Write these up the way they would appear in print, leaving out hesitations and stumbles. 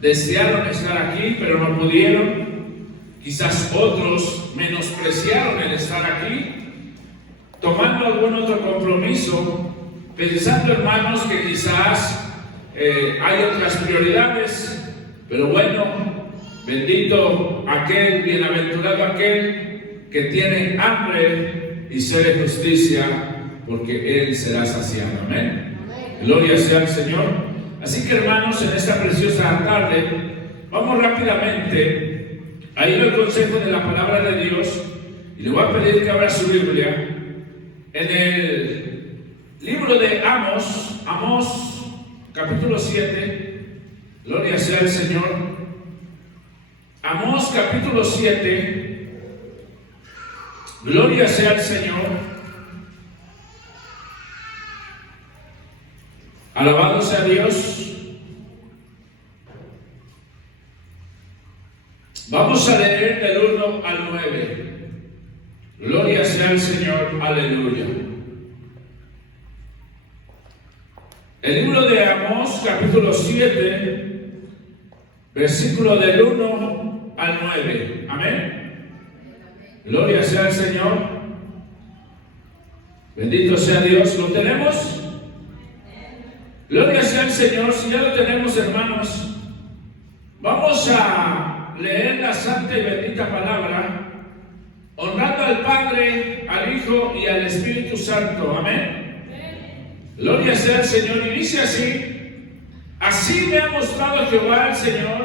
desearon estar aquí, pero no pudieron. Quizás otros menospreciaron el estar aquí, tomando algún otro compromiso, pensando, hermanos, que quizás hay otras prioridades. Pero bueno, bendito aquel, bienaventurado aquel que tiene hambre y sed de justicia, porque él será saciado. Amén. Gloria sea al Señor. Así que, hermanos, en esta preciosa tarde vamos rápidamente a ir al consejo de la palabra de Dios, y le voy a pedir que abra su Biblia en el libro de Amós, capítulo 7. Gloria sea al Señor. Amós, capítulo 7. Gloria sea al Señor. Alabado sea Dios. Vamos a leer del 1 al 9. Gloria sea al Señor. Aleluya. El libro de Amós, capítulo 7, versículo del 1 al 9. Amén. Gloria sea al Señor. Bendito sea Dios. ¿Lo tenemos? Gloria sea al Señor. Si ya lo tenemos, hermanos, vamos a leer la santa y bendita palabra, honrando al Padre, al Hijo y al Espíritu Santo. Amén. Gloria sea al Señor. Y dice así: así me ha mostrado Jehová el Señor.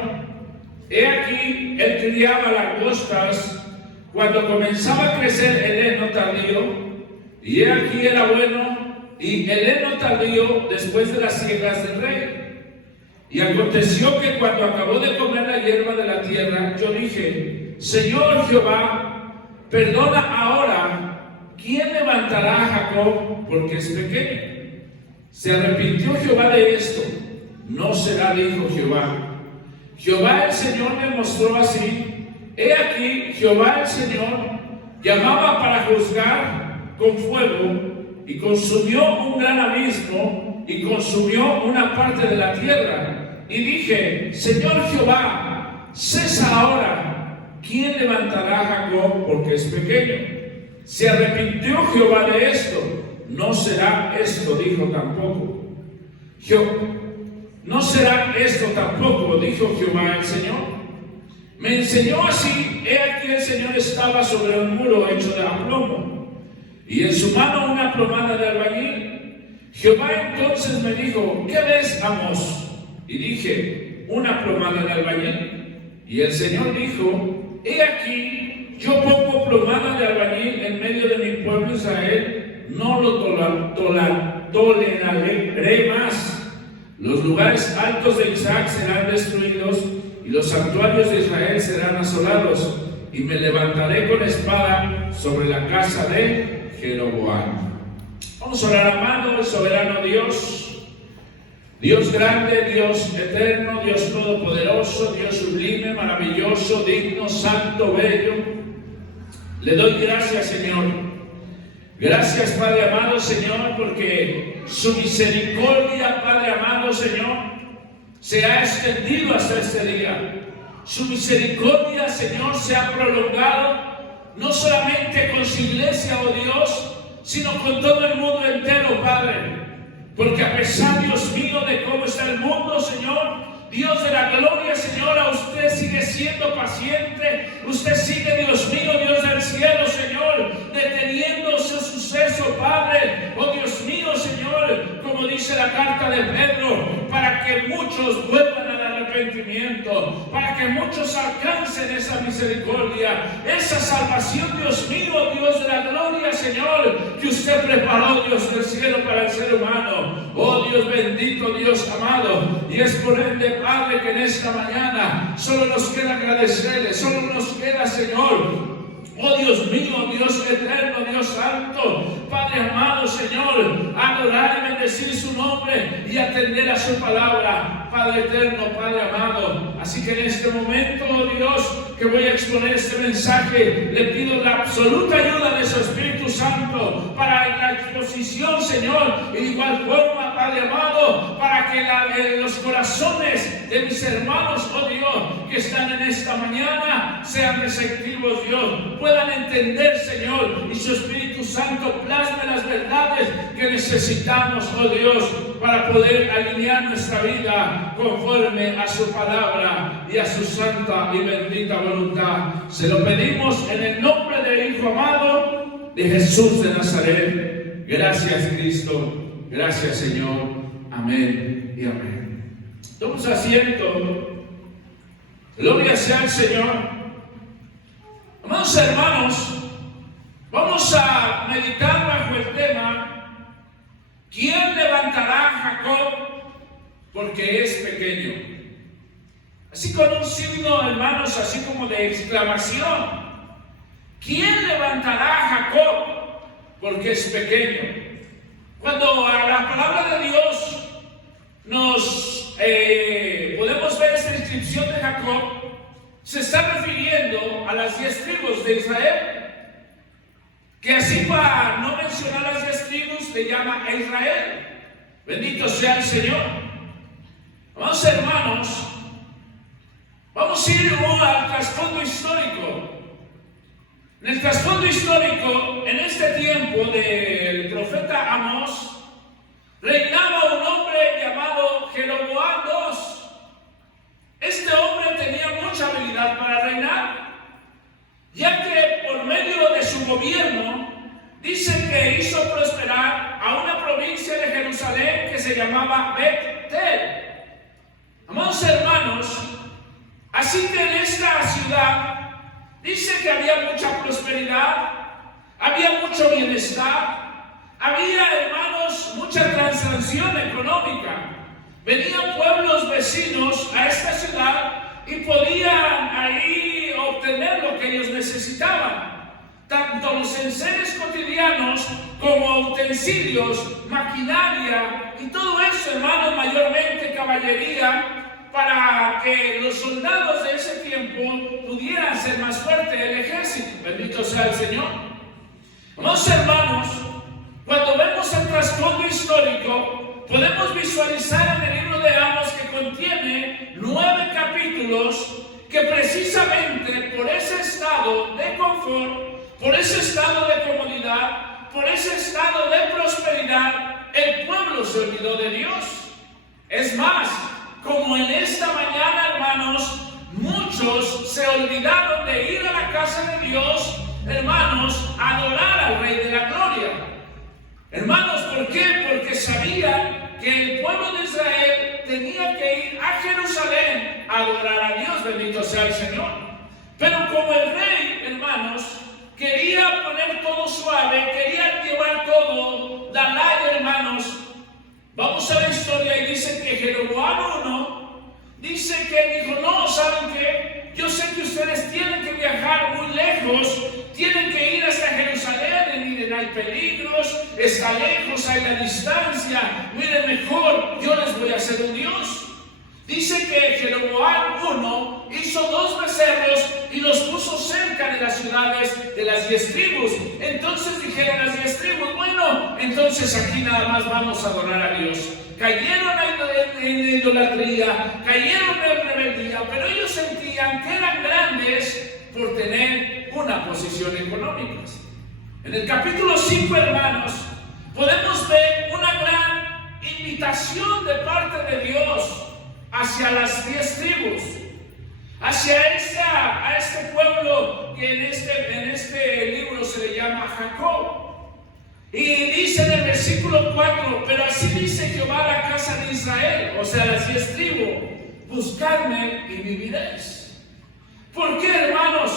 He aquí, él criaba langostas cuando comenzaba a crecer el heno tardío, y he aquí era bueno, y el heno tardío después de las siegas del rey. Y aconteció que cuando acabó de comer la hierba de la tierra, yo dije: Señor Jehová, perdona ahora. ¿Quién levantará a Jacob? Porque es pequeño. Se arrepintió Jehová de esto. No será, dijo Jehová. Jehová el Señor me mostró así. He aquí, Jehová el Señor llamaba para juzgar con fuego, y consumió un gran abismo, y consumió una parte de la tierra. Y dije: Señor Jehová, cesa ahora. ¿Quién levantará a Jacob? Porque es pequeño. Se arrepintió Jehová de esto. No será esto, dijo tampoco. No será esto tampoco, dijo Jehová el Señor. Me enseñó así. He aquí el Señor estaba sobre un muro hecho de aplomo, y en su mano una plomada de albañil. Jehová entonces me dijo: ¿qué ves, Amós? Y dije: una plomada de albañil. Y el Señor dijo: he aquí, yo pongo plomada de albañil en medio de mi pueblo Israel. No lo toleraré más. Los lugares altos de Isaac serán destruidos, y los santuarios de Israel serán asolados, y me levantaré con espada sobre la casa de Jeroboam. Vamos a orar. Amado y soberano Dios, Dios grande, Dios eterno, Dios todopoderoso, Dios sublime, maravilloso, digno, santo, bello, le doy gracias, Señor. Gracias, Padre amado, Señor, porque su misericordia, Padre amado, Señor, se ha extendido hasta este día. Su misericordia, Señor, se ha prolongado, no solamente con su iglesia, oh Dios, sino con todo el mundo entero, Padre. Porque a pesar, Dios mío, de cómo está el mundo, Señor, Dios de la gloria, Señor, a usted sigue siendo paciente. Usted sigue, Dios mío, Dios del cielo, Señor, deteniendo su suceso, Padre. Oh Dios mío, Señor, como dice la carta de Pedro, para que muchos vuelvan al arrepentimiento, para que muchos alcancen esa misericordia, esa salvación, Dios mío, Dios de la gloria, Señor, que usted preparó, Dios del cielo, para el ser humano. Oh Dios bendito, Dios amado, y es por ende, Padre, que en esta mañana solo nos queda agradecerle, solo nos queda, Señor, oh Dios mío, Dios eterno, Dios santo, Padre amado, Señor, adorar y bendecir su nombre y atender a su palabra, Padre eterno, Padre amado. Así que en este momento, oh Dios, que voy a exponer este mensaje, le pido la absoluta ayuda de su Espíritu Santo para la exposición, Señor, y de igual forma, Padre amado, para que los corazones de mis hermanos, oh Dios, que están en esta mañana, sean receptivos, Dios, puedan entender, Señor, y su Espíritu Santo plasme las verdades que necesitamos, oh Dios, para poder alinear nuestra vida conforme a su palabra y a su santa y bendita voluntad. Se lo pedimos en el nombre del Hijo amado de Jesús de Nazaret. Gracias, Cristo. Gracias, Señor. Amén y amén. Tomemos asiento. Gloria sea al Señor. Amados hermanos, vamos a meditar bajo el tema: ¿quién levantará a Jacob? Porque es pequeño. Así con un signo, hermanos, así como de exclamación. ¿Quién levantará a Jacob? Porque es pequeño. Cuando a la palabra de Dios nos podemos ver esta inscripción de Jacob, se está refiriendo a las 10 tribus de Israel, que así para no mencionar las 10 tribus le llama a Israel. Bendito sea el Señor. Vamos, hermanos, vamos a ir al trasfondo histórico. En el trasfondo histórico, en este tiempo del profeta Amós, reinaba un hombre llamado Jeroboam II. Este hombre tenía mucha habilidad para reinar, ya que por medio de su gobierno, dice que hizo prosperar a una provincia de Jerusalén que se llamaba Bet-tel. Amados hermanos, así que en esta ciudad dice que había mucha prosperidad, había mucho bienestar, había, hermanos, mucha transacción económica. Venían pueblos vecinos a esta ciudad y podían ahí obtener lo que ellos necesitaban, tanto los enseres cotidianos como utensilios, maquinaria y todo eso, hermanos, mayormente caballería, para que los soldados de ese tiempo pudieran ser más fuertes el ejército. Bendito sea el Señor. Amados hermanos, cuando vemos el trasfondo histórico, podemos visualizar en el libro de Amós, que contiene 9 capítulos, que precisamente por ese estado de confort, por ese estado de comodidad, por ese estado de prosperidad, el pueblo se olvidó de Dios. Es más, como en esta mañana, hermanos, muchos se olvidaron de ir a la casa de Dios, hermanos, a adorar al Rey de la Gloria. Hermanos, ¿por qué? Porque sabían que el pueblo de Israel tenía que ir a Jerusalén a adorar a Dios. Bendito sea el Señor. Pero como el rey, hermanos, quería poner todo suave, quería llevar todo Dalai, hermanos, vamos a la historia y dice que Jeroboam I dice que dijo: no, ¿saben qué? Yo sé que ustedes tienen que viajar muy lejos, tienen que ir hasta Jerusalén, miren, hay peligros, está lejos, hay la distancia, miren, mejor yo les voy a hacer un Dios. Dice que Jeroboam I hizo 2 becerros y los puso cerca de las ciudades de las 10 tribus. Entonces dijeron las 10 tribus: bueno, entonces aquí nada más vamos a adorar a Dios. Cayeron en idolatría, cayeron en rebeldía, pero ellos sentían que eran grandes por tener una posición económica. En el capítulo 5, hermanos, podemos ver una gran invitación de parte de Dios hacia las 10 tribus, hacia este pueblo que en este libro se le llama Jacob. Y dice en el versículo 4: pero así dice Jehová a la casa de Israel, o sea, las 10 tribus: buscadme y viviréis. ¿Por qué, hermanos?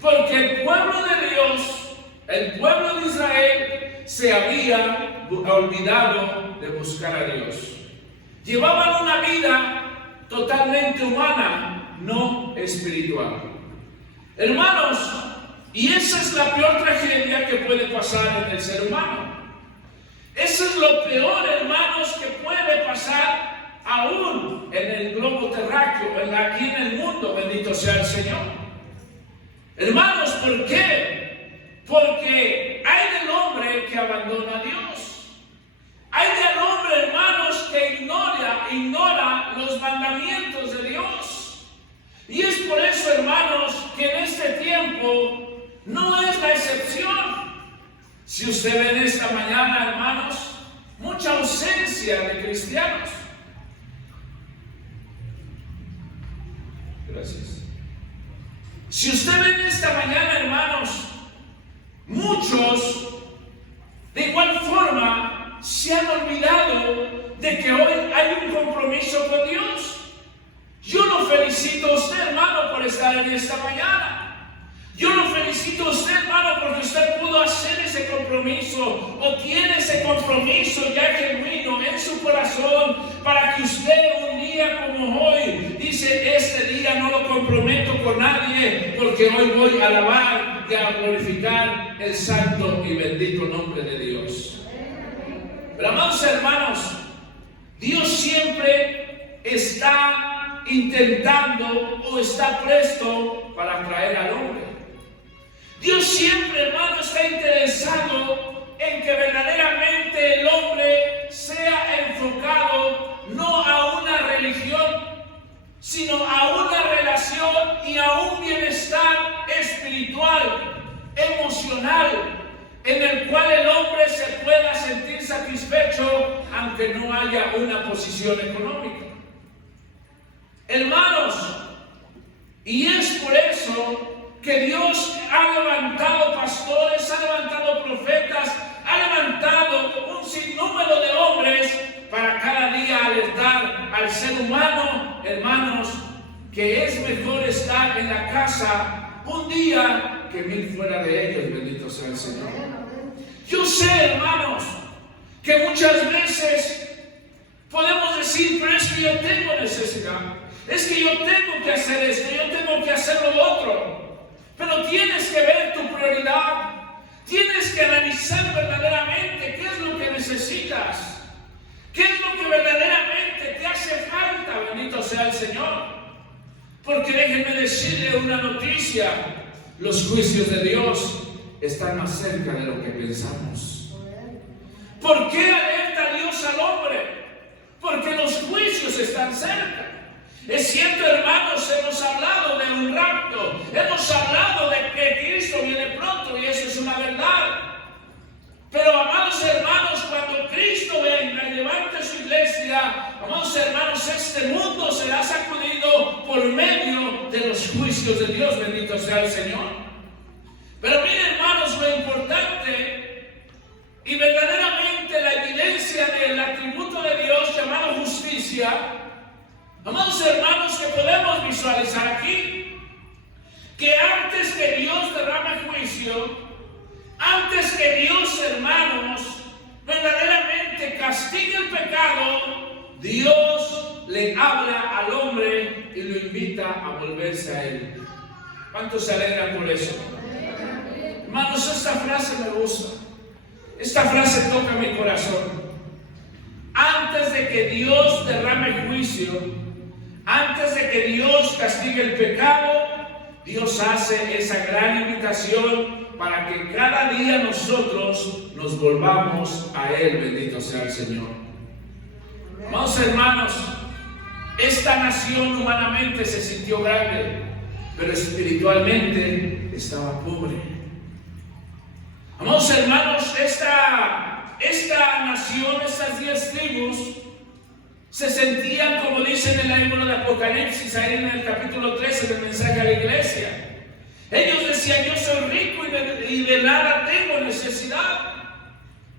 Porque el pueblo de Dios, el pueblo de Israel, se había olvidado de buscar a Dios. Llevaban una vida totalmente humana, no espiritual. Hermanos, y esa es la peor tragedia que puede pasar en el ser humano. Eso es lo peor, hermanos, que puede pasar aún en el globo terráqueo, aquí en el mundo. Bendito sea el Señor. Hermanos, ¿por qué? Porque hay del hombre que abandona a Dios. Hay Hay del hombre, hermanos, que ignora los mandamientos de Dios. Y es por eso, hermanos, que en este tiempo no es la excepción. Si usted ve en esta mañana, hermanos, mucha ausencia de cristianos. Gracias. Si usted ve en esta mañana, hermanos, muchos de igual forma se han olvidado de que hoy hay un compromiso con Dios. Yo lo felicito a usted, hermano, por estar en esta mañana. Yo lo felicito a usted, hermano, porque usted pudo hacer ese compromiso o tiene ese compromiso ya genuino en su corazón para que usted un día como hoy dice: este día no lo comprometo con nadie porque hoy voy a alabar y a glorificar el santo y bendito nombre de Dios. Pero, amados hermanos, Dios siempre está intentando o está presto para atraer al hombre. Dios siempre, hermano, está interesado en que verdaderamente el hombre sea enfocado no a una religión, sino a una relación y a un bienestar espiritual, emocional, en el cual el hombre se pueda sentir satisfecho aunque no haya una posición económica. Hermanos, y es por eso que Dios ha levantado pastores, ha levantado profetas, ha levantado un sinnúmero de hombres para cada día alertar al ser humano, hermanos, que es mejor estar en la casa un día que 1000 fuera de ellos, bendito sea el Señor. Yo sé, hermanos, que muchas veces podemos decir: pero es que yo tengo necesidad, es que yo tengo que hacer esto, yo tengo que hacer lo otro. Pero tienes que ver tu prioridad, tienes que analizar verdaderamente qué es lo que necesitas, qué es lo que verdaderamente te hace falta, bendito sea el Señor. Porque déjenme decirle una noticia: los juicios de Dios están más cerca de lo que pensamos. ¿Por qué alerta Dios al hombre? Porque los juicios están cerca. Es cierto, hermanos, hemos hablado de un rapto, hemos hablado de que Cristo viene pronto y eso es una verdad. Pero, amados hermanos, cuando Cristo venga y levante su iglesia, amados hermanos, este mundo será sacudido por medio de los juicios de Dios, bendito sea el Señor. Pero miren, hermanos, lo importante y verdaderamente la evidencia del atributo de Dios llamado justicia, amados hermanos, que podemos visualizar aquí, que antes que Dios derrame juicio, antes que Dios, hermanos, verdaderamente castigue el pecado, Dios le habla al hombre y lo invita a volverse a Él. ¿Cuántos se alegran por eso? Hermanos, esta frase me gusta. Esta frase toca mi corazón. Antes de que Dios derrame juicio, antes de que Dios castigue el pecado, Dios hace esa gran invitación para que cada día nosotros nos volvamos a Él, bendito sea el Señor. Amados hermanos, esta nación humanamente se sintió grande, pero espiritualmente estaba pobre. Amados hermanos, esta nación, estas 10 tribus, se sentían, como dicen en el libro de Apocalipsis, ahí en el capítulo 13 del mensaje a la iglesia. Ellos decían: yo soy rico y de nada tengo necesidad.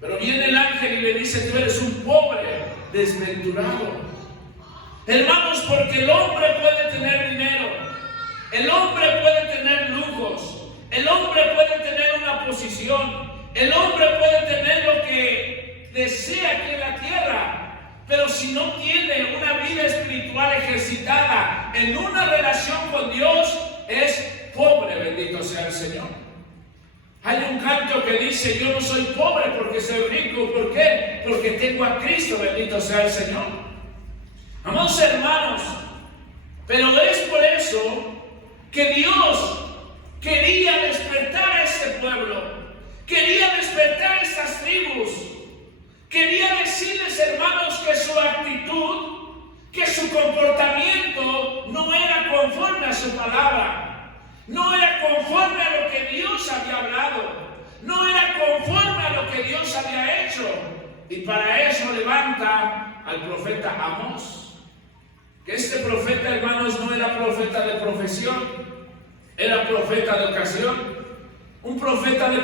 Pero viene el ángel y le dice: tú eres un pobre, desventurado. Hermanos, porque el hombre puede tener dinero, el hombre puede tener lujos, el hombre puede tener una posición, el hombre puede tener lo que desea aquí en la tierra. Pero si no tiene una vida espiritual ejercitada en una relación con Dios, es pobre, bendito sea el Señor. Hay un canto que dice: yo no soy pobre porque soy rico. ¿Por qué? Porque tengo a Cristo, bendito sea el Señor. Amados hermanos, pero es por eso que Dios quería despertar a este pueblo, quería despertar a estas tribus, Quería decirles, hermanos, que su actitud, que su comportamiento no era conforme a su palabra, no era conforme a lo que Dios había hablado, no era conforme a lo que Dios había hecho. Y para eso levanta al profeta Amós. Que este profeta, hermanos, no era profeta de profesión, era profeta de ocasión. Un profeta de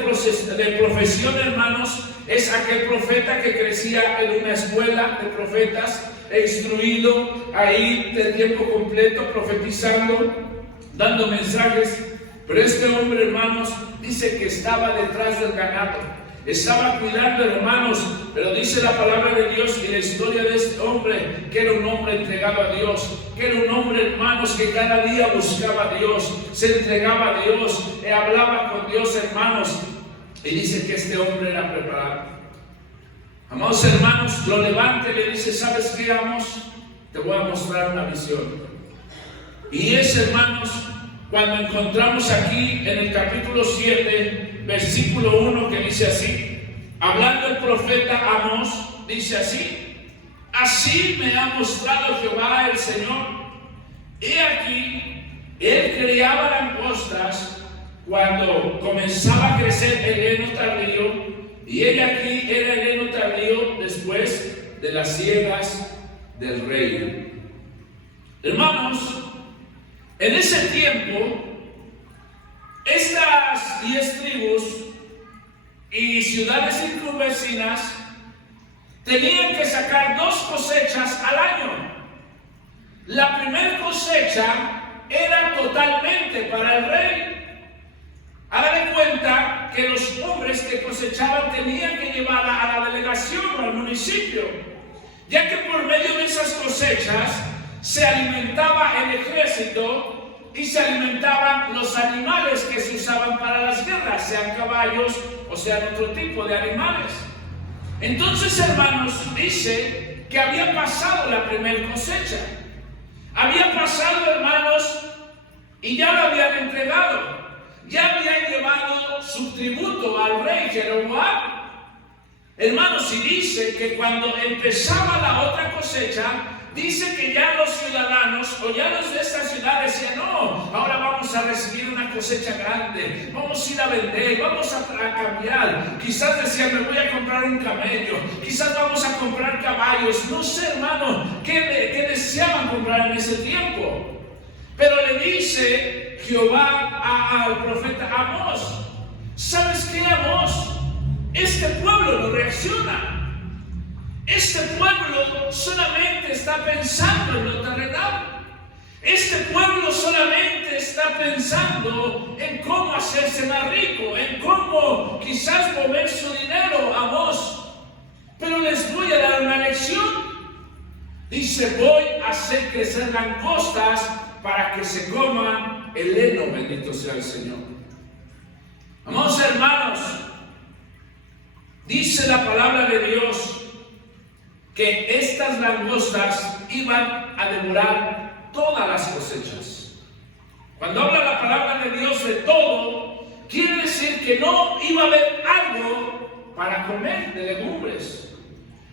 profesión, hermanos, es aquel profeta que crecía en una escuela de profetas e instruido ahí de tiempo completo, profetizando, dando mensajes. Pero este hombre, hermanos, dice que estaba detrás del ganado, estaba cuidando, hermanos, pero dice la palabra de Dios y la historia de este hombre, que era un hombre entregado a Dios, que era un hombre, hermanos, que cada día buscaba a Dios, se entregaba a Dios, hablaba con Dios, hermanos, y dice que este hombre era preparado. Amados hermanos, lo levanta y le dice, ¿sabes qué, Amós? Te voy a mostrar una visión. Y es, hermanos, cuando encontramos aquí en el capítulo 7, versículo 1, que dice así, hablando el profeta Amós, dice así: así me ha mostrado Jehová el Señor. He aquí, él criaba langostas cuando comenzaba a crecer el heno tardío, y he aquí era el heno tardío después de las siegas del rey. Hermanos, en ese tiempo, estas 10 tribus y ciudades circunvecinas tenían que sacar 2 cosechas al año. La primera cosecha era totalmente para el rey. Hagan de cuenta que los hombres que cosechaban tenían que llevarla a la delegación o al municipio, ya que por medio de esas cosechas se alimentaba el ejército y se alimentaban los animales que se usaban para las guerras, sean caballos o sean otro tipo de animales. Entonces, hermanos, dice que había pasado la primera cosecha. Había pasado, hermanos, y ya lo habían entregado. Ya habían llevado su tributo al rey Jeroboam. Hermanos, y dice que cuando empezaba la otra cosecha, dice que ya los ciudadanos o ya los de esta ciudad decían, no, ahora vamos a recibir una cosecha grande, vamos a ir a vender, vamos a cambiar. Quizás decían, me voy a comprar un camello, quizás vamos a comprar caballos. No sé, hermano, qué deseaban comprar en ese tiempo. Pero le dice Jehová al profeta Amós, ¿sabes qué, Amós? Este pueblo no reacciona. Este pueblo solamente está pensando en lo terrenal. Este pueblo solamente está pensando en cómo hacerse más rico, en cómo quizás mover su dinero, Amós. Pero les voy a dar una lección. Dice, voy a hacer crecer langostas para que se coman el heno, bendito sea el Señor. Amados hermanos, dice la palabra de Dios que estas langostas iban a devorar todas las cosechas. Cuando habla la palabra de Dios de todo, quiere decir que no iba a haber algo para comer de legumbres.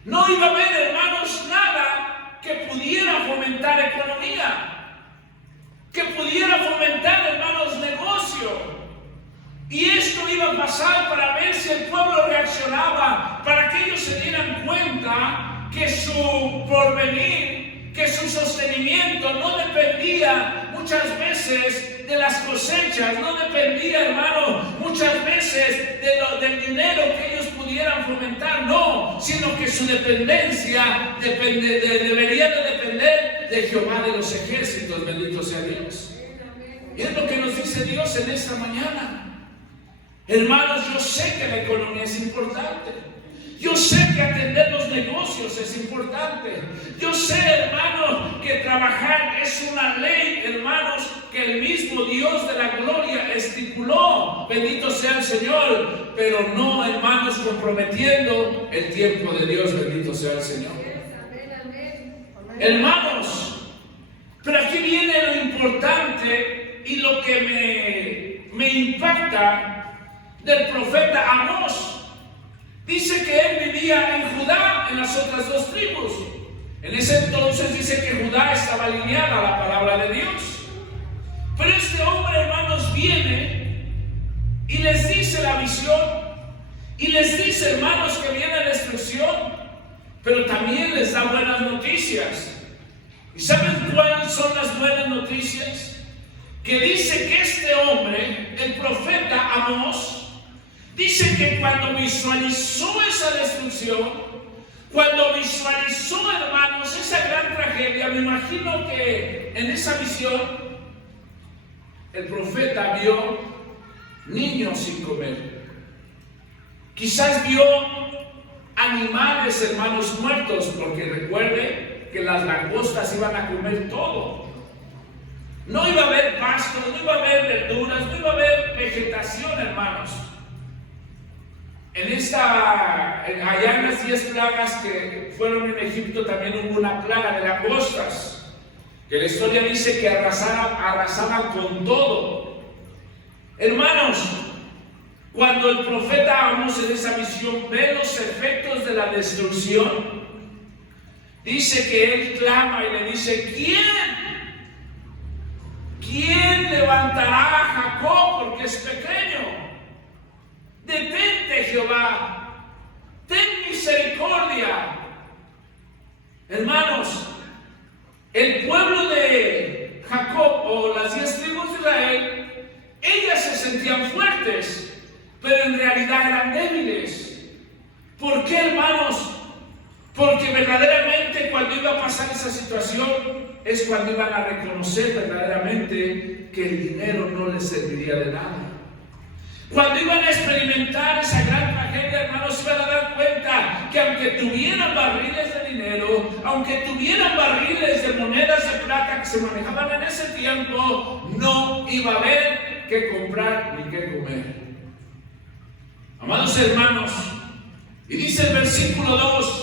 No iba a haber, hermanos, nada que pudiera fomentar economía, que pudiera fomentar, hermanos, negocio. Y esto iba a pasar para ver si el pueblo reaccionaba, para que ellos se dieran cuenta que su porvenir, que su sostenimiento no dependía muchas veces de las cosechas, no dependía, hermano, muchas veces del dinero que ellos pudieran fomentar, no, sino que su dependencia debería de depender de Jehová de los ejércitos, bendito sea Dios. Y es lo que nos dice Dios en esta mañana. Hermanos, yo sé que la economía es importante. Yo sé que atender los negocios es importante. Yo sé, hermanos, que trabajar es una ley, hermanos, que el mismo Dios de la gloria estipuló. Bendito sea el Señor. Pero no, hermanos, comprometiendo el tiempo de Dios. Bendito sea el Señor. Hermanos, pero aquí viene lo importante y lo que me impacta del profeta Amós. Dice que él vivía en Judá, en las otras dos tribus. En ese entonces dice que Judá estaba alineada a la palabra de Dios. Pero este hombre, hermanos, viene y les dice la visión. Y les dice, hermanos, que viene la destrucción. Pero también les da buenas noticias. ¿Y saben cuáles son las buenas noticias? Que dice que este hombre, el profeta Amós, dice que cuando visualizó esa destrucción, cuando visualizó, hermanos, esa gran tragedia, me imagino que en esa visión, el profeta vio niños sin comer. Quizás vio animales, hermanos, muertos, porque recuerde que las langostas iban a comer todo. No iba a haber pasto, no iba a haber verduras, no iba a haber vegetación, hermanos. Allá en las 10 plagas que fueron en Egipto también hubo una plaga de langostas, que la historia dice que arrasaban con todo. Hermanos, cuando el profeta Amós en esa visión ve los efectos de la destrucción, dice que él clama y le dice: ¿Quién levantará a Jacob porque es pequeño? Detente, Jehová, ten misericordia. Hermanos, el pueblo de Jacob o las 10 tribus de Israel, ellas se sentían fuertes, pero en realidad eran débiles. ¿Por qué, hermanos? Porque verdaderamente cuando iba a pasar esa situación es cuando iban a reconocer verdaderamente que el dinero no les serviría de nada. Cuando iban a experimentar esa gran tragedia, hermanos, se iban a dar cuenta que aunque tuvieran barriles de dinero, aunque tuvieran barriles de monedas de plata que se manejaban en ese tiempo, no iba a haber que comprar ni que comer. Amados hermanos, y dice el versículo 2: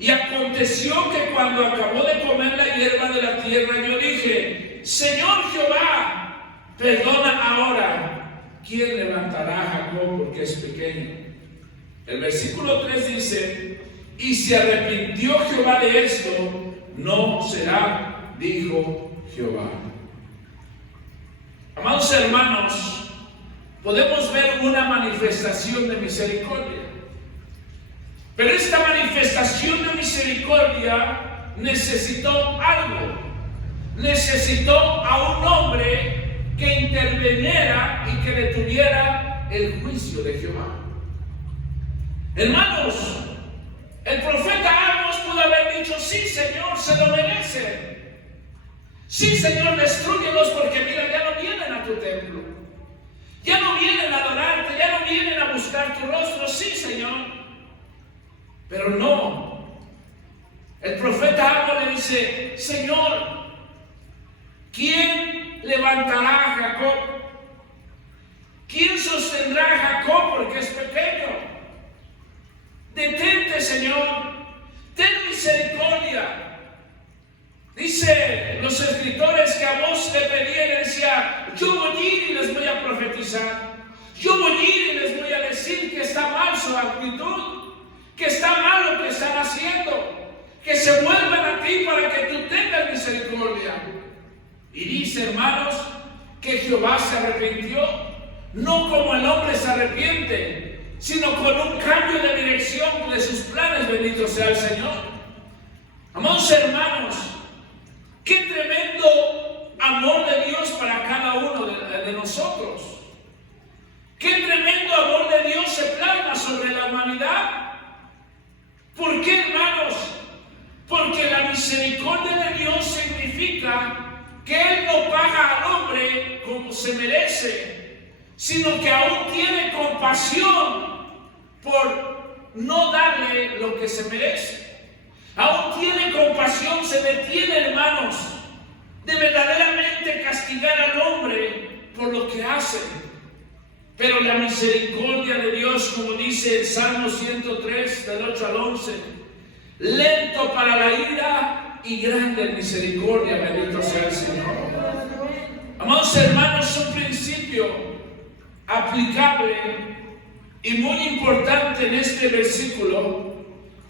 y aconteció que cuando acabó de comer la hierba de la tierra, yo dije: Señor Jehová, perdona ahora. ¿Quién levantará a Jacob porque es pequeño? El versículo 3 dice: y se arrepintió Jehová de esto, no será, dijo Jehová. Amados hermanos, podemos ver una manifestación de misericordia. Pero esta manifestación de misericordia necesitó algo. Necesitó a un hombre que interviniera y que detuviera el juicio de Jehová. Hermanos, el profeta Amós pudo haber dicho: sí, Señor, se lo merecen. Sí, Señor, destrúyelos porque mira, ya no vienen a tu templo. Ya no vienen a adorarte, ya no vienen a buscar tu rostro. Sí, Señor. Pero no. El profeta Amós le dice: Señor, ¿quién levantará a Jacob? ¿Quién sostendrá a Jacob porque es pequeño? Detente, Señor, ten misericordia. Dice los escritores que Amós le pedía y le decía: yo voy a ir y les voy a profetizar. Yo voy a ir y les voy a decir que está mal su actitud, que está mal lo que están haciendo, que se vuelvan a ti para que tú tengas misericordia. Y dice, hermanos, que Jehová se arrepintió, no como el hombre se arrepiente, sino con un cambio de dirección de sus planes. Bendito sea el Señor. Amados hermanos, qué tremendo amor de Dios para cada uno de nosotros. Qué tremendo amor de Dios se plasma sobre la humanidad. ¿Por qué, hermanos? Porque la misericordia de Dios significa que Él no paga al hombre como se merece, sino que aún tiene compasión por no darle lo que se merece. Aún tiene compasión, se detiene, hermanos, de verdaderamente castigar al hombre por lo que hace. Pero la misericordia de Dios, como dice el Salmo 103, del 8 al 11, lento para la ira y grande en misericordia, bendito sea el Señor. Amados hermanos, un principio aplicable Y muy importante en este versículo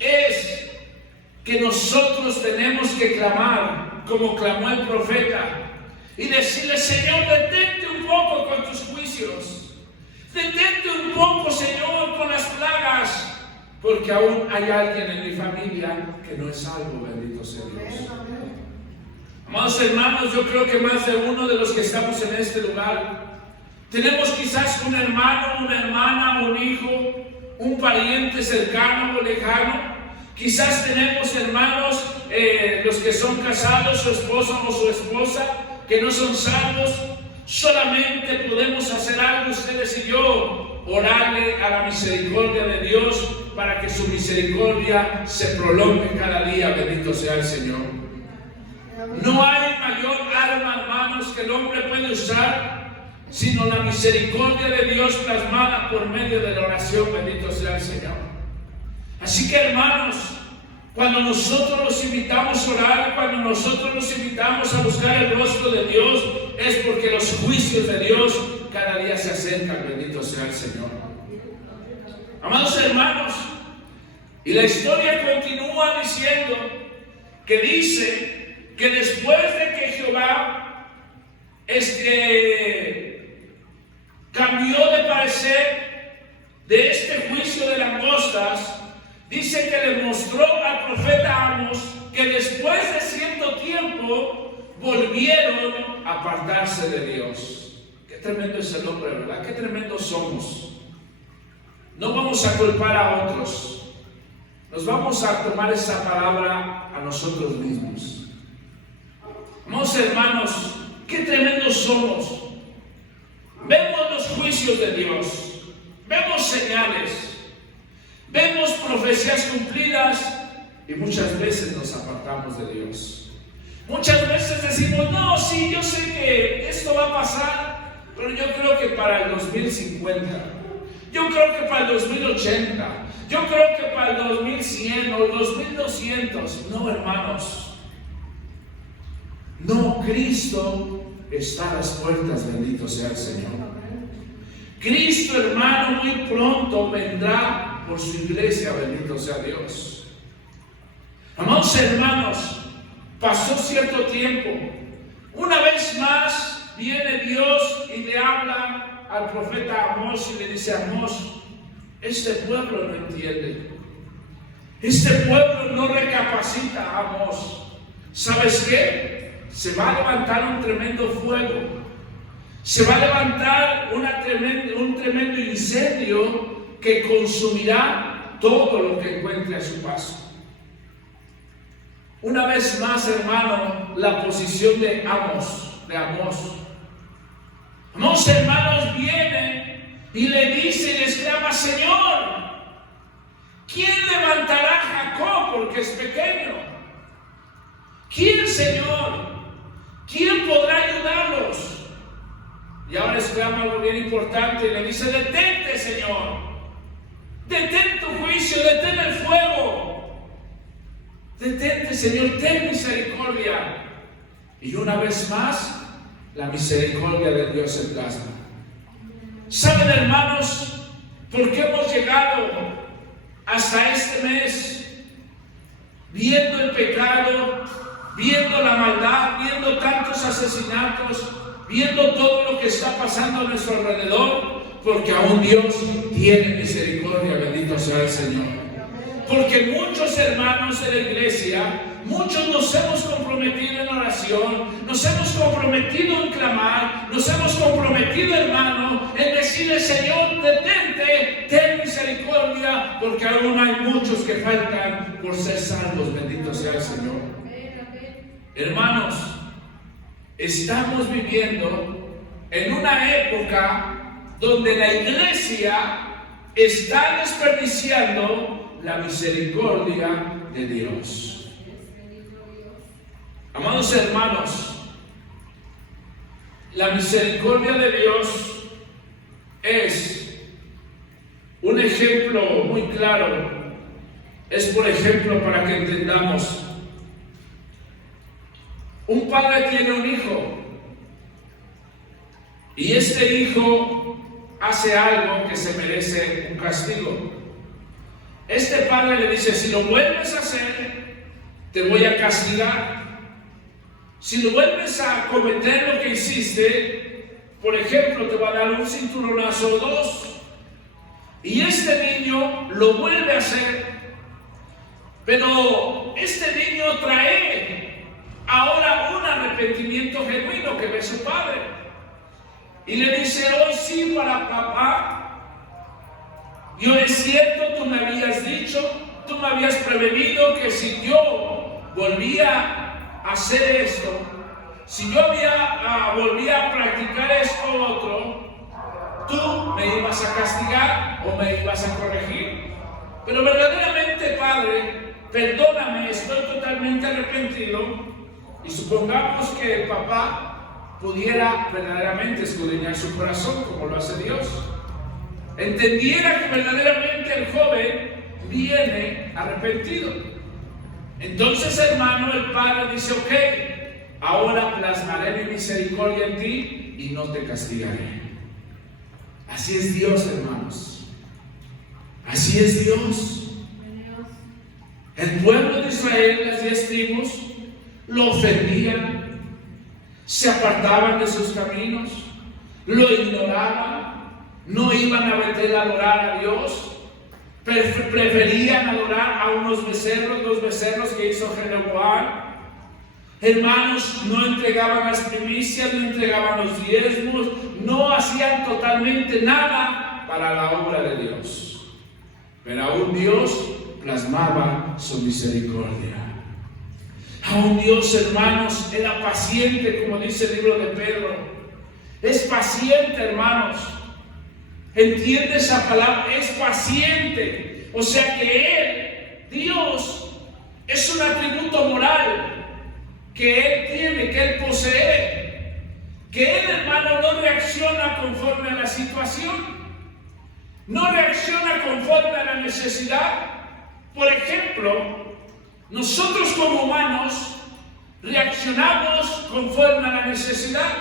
es que nosotros tenemos que clamar como clamó el profeta y decirle: Señor, detente un poco con tus juicios, detente un poco, Señor, con las plagas, porque aún hay alguien en mi familia que no es salvo, bendito sea Dios. Amados hermanos, yo creo que más de uno de los que estamos en este lugar tenemos quizás un hermano, una hermana, un hijo, un pariente cercano o lejano. Quizás tenemos hermanos, los que son casados, su esposo o su esposa, que no son salvos. Solamente podemos hacer algo, ustedes y yo: orarle a la misericordia de Dios para que su misericordia se prolongue cada día, bendito sea el Señor. No hay mayor arma, hermanos, que el hombre puede usar sino la misericordia de Dios plasmada por medio de la oración, bendito sea el Señor. Así que, hermanos, cuando nosotros los invitamos a orar, cuando nosotros los invitamos a buscar el rostro de Dios, es porque los juicios de Dios cada día se acercan, bendito sea el Señor. Amados hermanos, y la historia continúa diciendo que dice que después de que Jehová cambió de parecer de este juicio de langostas, dice que le mostró al profeta Amos que después de cierto tiempo volvieron a apartarse de Dios. Qué tremendo es el hombre, ¿verdad? Qué tremendos somos. No vamos a culpar a otros, nos vamos a tomar esa palabra a nosotros mismos. Amados hermanos, qué tremendos somos. Vemos los juicios de Dios, vemos señales, vemos profecías cumplidas y muchas veces nos apartamos de Dios. Muchas veces decimos: no, sí, yo sé que esto va a pasar, pero yo creo que para el 2050, yo creo que para el 2080, yo creo que para el 2100 o el 2200. No, hermanos, no, Cristo está a las puertas, bendito sea el Señor. Cristo, hermano, muy pronto vendrá por su iglesia, bendito sea Dios. Amados hermanos, pasó cierto tiempo. Una vez más viene Dios y le habla al profeta Amós y le dice: Amós, este pueblo no entiende, este pueblo no recapacita. Amós, ¿sabes qué? Se va a levantar un tremendo fuego, se va a levantar un tremendo incendio que consumirá todo lo que encuentre a su paso. Una vez más, hermano, la posición de Amós. Amós, hermanos, viene y le dice y le exclama: Señor, ¿quién levantará a Jacob porque es pequeño? ¿Quién, Señor? ¿Quién podrá ayudarlos? Y ahora exclama algo bien importante y le dice: detente, Señor, detén tu juicio, detén el fuego, detente, Señor, ten misericordia. Y una vez más, la misericordia de Dios se plasma. ¿Saben, hermanos, por qué hemos llegado hasta este mes viendo el pecado, viendo la maldad, viendo tantos asesinatos, viendo todo lo que está pasando a nuestro alrededor? Porque aún Dios tiene misericordia, bendito sea el Señor. Porque muchos hermanos de la iglesia, muchos nos hemos comprometido en oración, nos hemos comprometido en clamar, nos hemos comprometido, hermano, en decirle: Señor, detente, ten misericordia, porque aún hay muchos que faltan por ser salvos, bendito sea el Señor. Hermanos, estamos viviendo en una época donde la iglesia está desperdiciando la misericordia de Dios. Amados hermanos, la misericordia de Dios es un ejemplo muy claro. Es, por ejemplo, para que entendamos: un padre tiene un hijo y este hijo hace algo que se merece un castigo. Este padre le dice: si lo vuelves a hacer, te voy a castigar. Si lo vuelves a cometer lo que hiciste, por ejemplo, te va a dar un cinturonazo o dos. Y este niño lo vuelve a hacer. Pero este niño trae ahora un arrepentimiento genuino que ve su padre. Y le dice: hoy sí, para papá. Yo, es cierto, tú me habías dicho, tú me habías prevenido que si yo volvía a hacer esto, si yo volvía a practicar esto otro, tú me ibas a castigar o me ibas a corregir. Pero verdaderamente, Padre, perdóname, estoy totalmente arrepentido. Y supongamos que el papá pudiera verdaderamente escudriñar su corazón como lo hace Dios. Entendiera que verdaderamente el joven viene arrepentido. Entonces, hermano, el padre dice: ok, ahora plasmaré mi misericordia en ti y no te castigaré. Así es Dios, hermanos. Así es Dios. El pueblo de Israel, las 10 tribus, lo ofendían, se apartaban de sus caminos, lo ignoraban. No iban a Betel a adorar a Dios, preferían adorar a unos becerros, los becerros que hizo Jeroboam. Hermanos, no entregaban las primicias, no entregaban los diezmos, no hacían totalmente nada para la obra de Dios. Pero aún Dios plasmaba su misericordia. Aún Dios, hermanos, era paciente, como dice el libro de Pedro. Es paciente, hermanos. ¿Entiende esa palabra? Es paciente. O sea que Él, Dios, es un atributo moral que Él tiene, que Él posee. Que Él, hermano, no reacciona conforme a la situación. No reacciona conforme a la necesidad. Por ejemplo, nosotros como humanos reaccionamos conforme a la necesidad.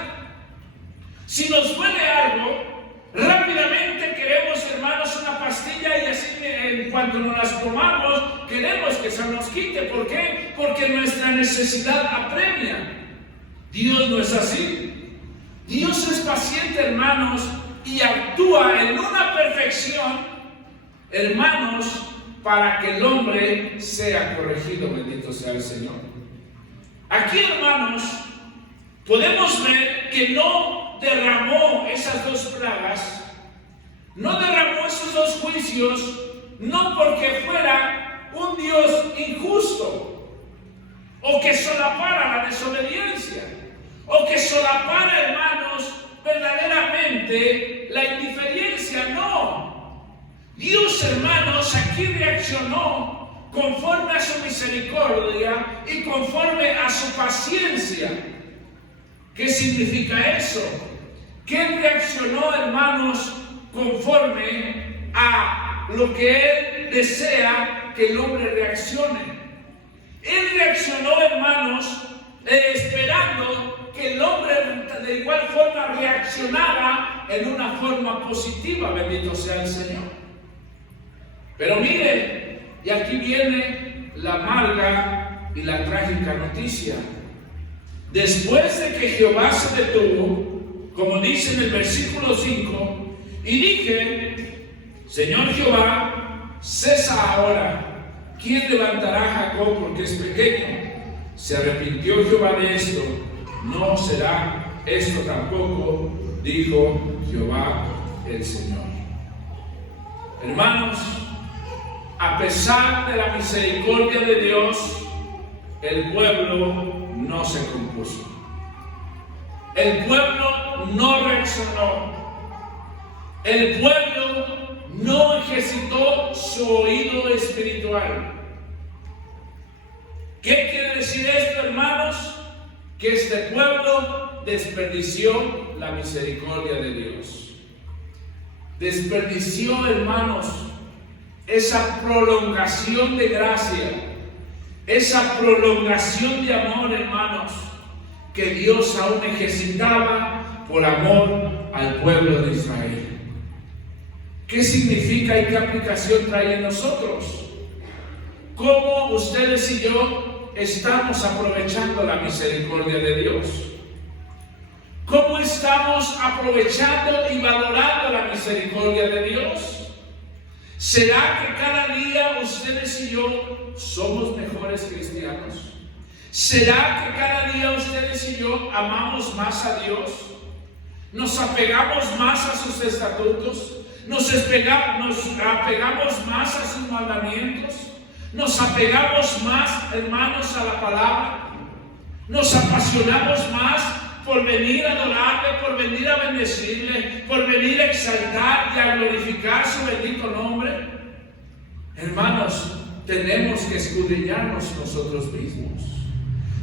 Si nos duele algo, rápidamente queremos, hermanos, una pastilla y así en cuanto nos las tomamos, queremos que se nos quite. ¿Por qué? Porque nuestra necesidad apremia. Dios no es así. Dios es paciente, hermanos, y actúa en una perfección, hermanos, para que el hombre sea corregido. Bendito sea el Señor. Aquí, hermanos, podemos ver que no derramó esas 2 plagas, no derramó esos 2 juicios, no porque fuera un Dios injusto, o que solapara la desobediencia, o que solapara, hermanos, verdaderamente la indiferencia. No. Dios, hermanos, aquí reaccionó conforme a su misericordia y conforme a su paciencia. ¿Qué significa eso? Que Él reaccionó, hermanos, conforme a lo que Él desea que el hombre reaccione. Él reaccionó, hermanos, esperando que el hombre de igual forma reaccionara en una forma positiva. Bendito sea el Señor. Pero mire, y aquí viene la amarga y la trágica noticia. Después de que Jehová se detuvo, como dice en el versículo 5, y dije: Señor Jehová, cesa ahora. ¿Quién levantará a Jacob porque es pequeño? Se arrepintió Jehová de esto, no será esto tampoco, dijo Jehová el Señor. Hermanos, a pesar de la misericordia de Dios, el pueblo no se compuso. El pueblo no reaccionó. El pueblo no ejercitó su oído espiritual. ¿Qué quiere decir esto, hermanos? Que este pueblo desperdició la misericordia de Dios. Desperdició, hermanos, esa prolongación de gracia, esa prolongación de amor, hermanos, que Dios aún ejercitaba por amor al pueblo de Israel. ¿Qué significa y qué aplicación trae en nosotros? ¿Cómo ustedes y yo estamos aprovechando la misericordia de Dios? ¿Cómo estamos aprovechando y valorando la misericordia de Dios? ¿Será que cada día ustedes y yo somos mejores cristianos? ¿Será que cada día ustedes y yo amamos más a Dios? ¿Nos apegamos más a sus estatutos? ¿Nos apegamos más a sus mandamientos? ¿Nos apegamos más, hermanos, a la palabra? ¿Nos apasionamos más por venir a adorarle, por venir a bendecirle, por venir a exaltar y a glorificar su bendito nombre? Hermanos, tenemos que escudriñarnos nosotros mismos.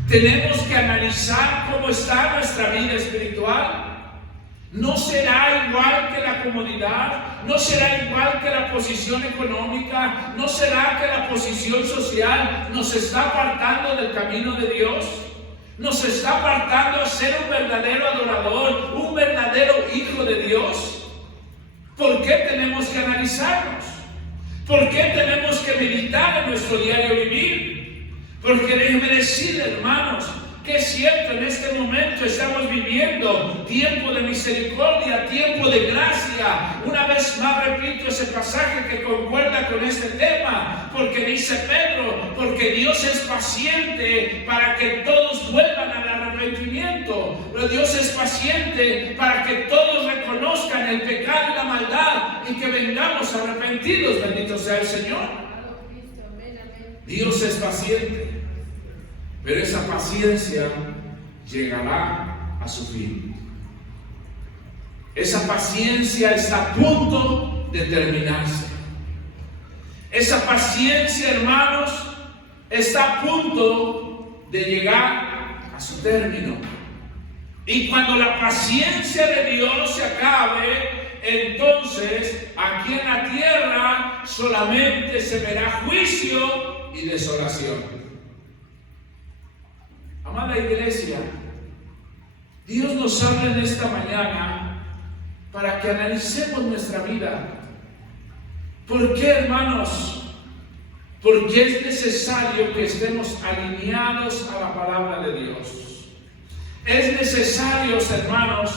Tenemos que analizar cómo está nuestra vida espiritual. No será igual que la comodidad, no será igual que la posición económica, no será que la posición social nos está apartando del camino de Dios, nos está apartando a ser un verdadero adorador, un verdadero hijo de Dios. ¿Por qué tenemos que analizarnos? ¿Por qué tenemos que meditar en nuestro diario vivir? Porque déjenme decirle, hermanos, que es cierto, en este momento estamos viviendo tiempo de misericordia, tiempo de gracia. Una vez más repito ese pasaje que concuerda con este tema, porque dice Pedro, porque Dios es paciente para que todos vuelvan al arrepentimiento. Pero Dios es paciente para que todos reconozcan el pecado y la maldad y que vengamos arrepentidos. Bendito sea el Señor. Dios es paciente. Pero esa paciencia llegará a su fin. Esa paciencia está a punto de terminarse. Esa paciencia, hermanos, está a punto de llegar a su término. Y cuando la paciencia de Dios se acabe, entonces aquí en la tierra solamente se verá juicio y desolación. Amada iglesia, Dios nos habla en esta mañana para que analicemos nuestra vida. ¿Por qué, hermanos? Porque es necesario que estemos alineados a la palabra de Dios. Es necesario, hermanos,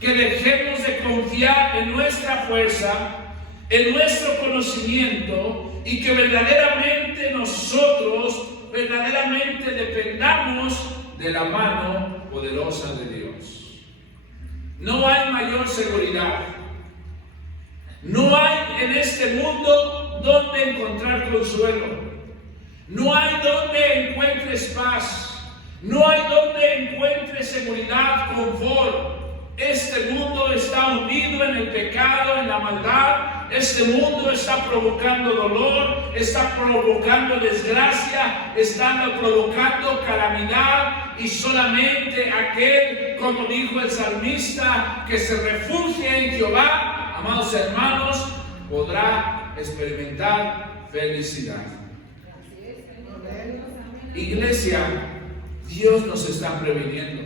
que dejemos de confiar en nuestra fuerza, en nuestro conocimiento, y que verdaderamente nosotros dependamos de la mano poderosa de Dios. No hay mayor seguridad. No hay en este mundo donde encontrar consuelo. No hay donde encuentres paz. No hay donde encuentres seguridad, confort. Este mundo está hundido en el pecado, en la maldad. Este mundo está provocando dolor, está provocando desgracia, está provocando calamidad, y solamente aquel, como dijo el salmista, que se refugie en Jehová, amados hermanos, podrá experimentar felicidad. Iglesia, Dios nos está previniendo.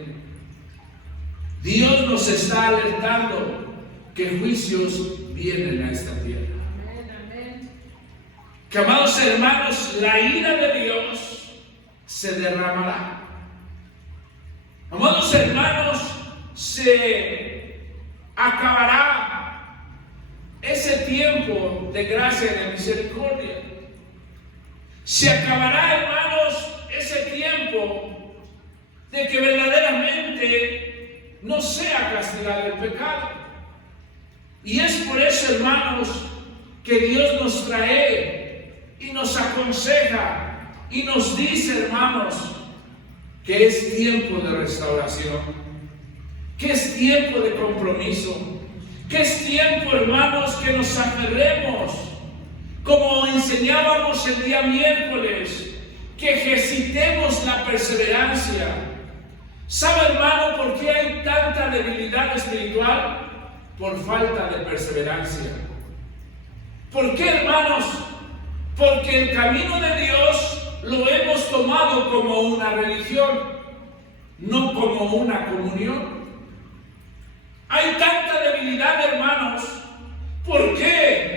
Dios nos está alertando que juicios vienen a esta tierra. Que, amados hermanos, la ira de Dios se derramará. Amados hermanos, se acabará ese tiempo de gracia y de misericordia. Se acabará, hermanos, ese tiempo de que verdaderamente no sea castigado el pecado. Y es por eso, hermanos, que Dios nos trae y nos aconseja y nos dice, hermanos, que es tiempo de restauración, que es tiempo de compromiso, que es tiempo, hermanos, que nos aferremos, como enseñábamos el día miércoles, que ejercitemos la perseverancia. ¿Sabe, hermano, por qué hay tanta debilidad espiritual? Por falta de perseverancia. ¿Por qué, hermanos? Porque el camino de Dios lo hemos tomado como una religión, no como una comunión. Hay tanta debilidad, hermanos. ¿Por qué?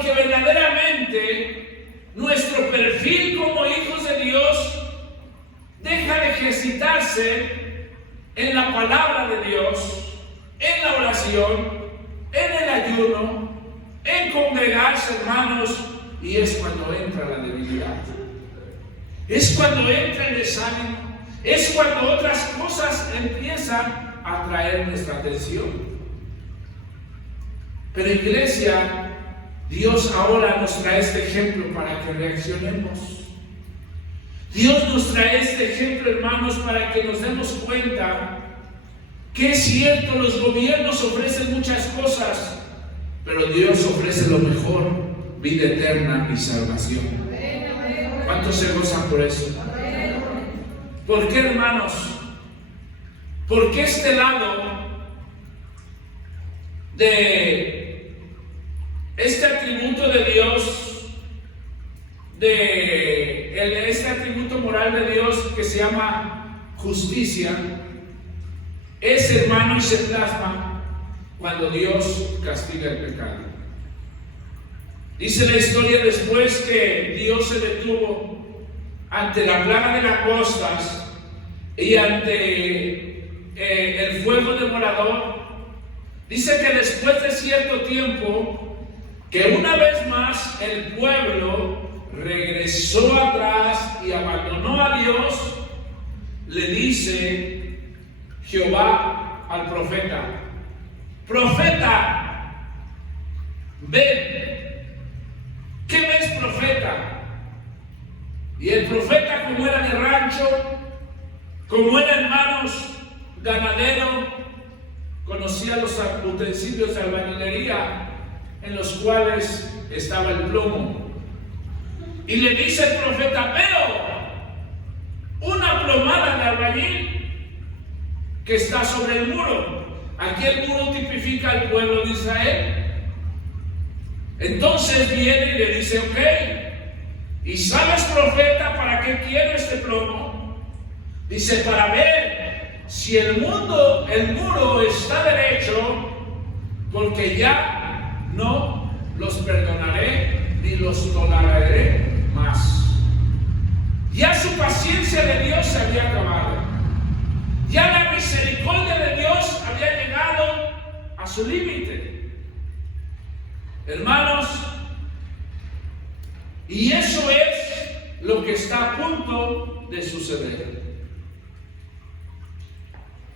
porque verdaderamente nuestro perfil como hijos de Dios deja de ejercitarse en la palabra de Dios, en la oración, en el ayuno, en congregarse, hermanos, y es cuando entra la debilidad. Es cuando entra el desánimo, es cuando otras cosas empiezan a atraer nuestra atención. Pero iglesia, Dios ahora nos trae este ejemplo para que reaccionemos. Dios nos trae este ejemplo, hermanos, para que nos demos cuenta que es cierto, los gobiernos ofrecen muchas cosas, pero Dios ofrece lo mejor, vida eterna y salvación. ¿Cuántos se gozan por eso? ¿Por qué, hermanos? Porque este lado de este atributo de Dios, este atributo moral de Dios que se llama justicia, es, hermano, y se plasma cuando Dios castiga el pecado. Dice la historia después que Dios se detuvo ante la plaga de langostas y ante el fuego devorador. Dice que después de cierto tiempo, que una vez más el pueblo regresó atrás y abandonó a Dios, le dice Jehová al profeta: profeta, ven. ¿Qué ves, profeta? Y el profeta, como era de rancho, como era, hermanos, ganadero, conocía los utensilios de albañilería en los cuales estaba el plomo. Y le dice el profeta: veo una plomada de albañil que está sobre el muro. Aquí el muro tipifica al pueblo de Israel. Entonces viene y le dice: ok, ¿y sabes, profeta, para qué quiero este plomo? Dice: para ver si el muro está derecho, porque ya no los perdonaré ni los toleraré más. Ya su paciencia de Dios se había acabado. Ya la misericordia de Dios había llegado a su límite. Hermanos, y eso es lo que está a punto de suceder.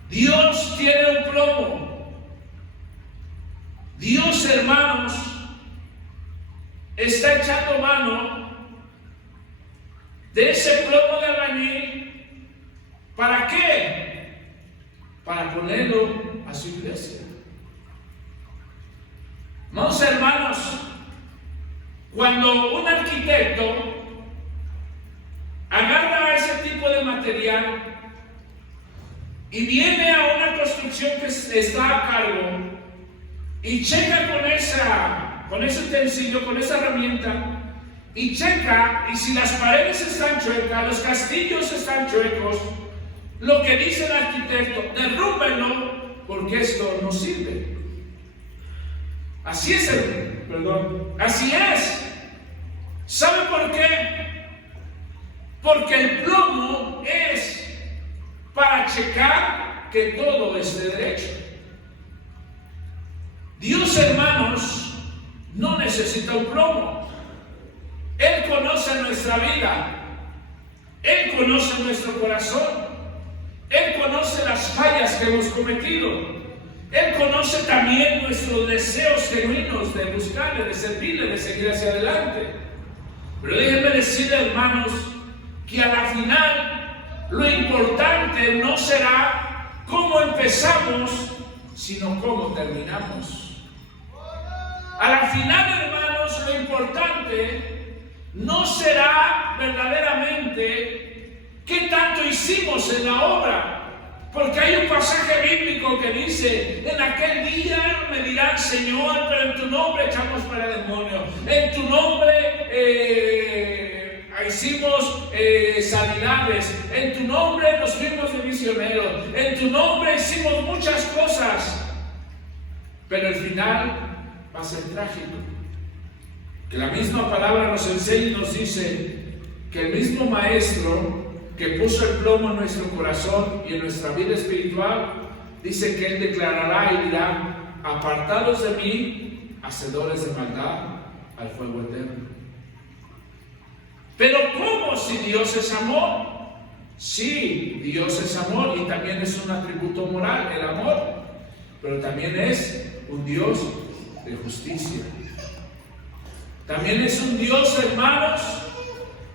Dios tiene un plomo. Dios, hermanos, está echando mano de ese plomo de albañil. ¿Para qué? Para ponerlo a su iglesia. No, hermanos, cuando un arquitecto agarra ese tipo de material y viene a una construcción que está a cargo y checa con ese utensilio, con esa herramienta, y checa, y si las paredes están chuecas, los castillos están chuecos, lo que dice el arquitecto: derrúmbenlo, porque esto no sirve. Así es, así es. ¿Sabe por qué? Porque el plomo es para checar que todo esté derecho. Dios, hermanos, no necesita un plomo. Él conoce nuestra vida. Él conoce nuestro corazón. Él conoce las fallas que hemos cometido. Él conoce también nuestros deseos genuinos de buscarle, de servirle, de seguir hacia adelante. Pero déjenme decirle, hermanos, que a la final lo importante no será cómo empezamos, sino cómo terminamos. A la final, hermanos, lo importante no será verdaderamente qué tanto hicimos en la obra. Porque hay un pasaje bíblico que dice: en aquel día me dirán: Señor, pero en tu nombre echamos fuera demonios, en tu nombre hicimos sanidades, en tu nombre nos fuimos de misioneros, en tu nombre hicimos muchas cosas. Pero el final va a ser trágico. Que la misma palabra nos enseña y nos dice que el mismo Maestro que puso el plomo en nuestro corazón y en nuestra vida espiritual, dice que Él declarará y dirá: apartados de mí, hacedores de maldad, al fuego eterno. Pero ¿cómo si Dios es amor? Sí, Dios es amor y también es un atributo moral, el amor, pero también es un Dios de justicia. También es un Dios, hermanos,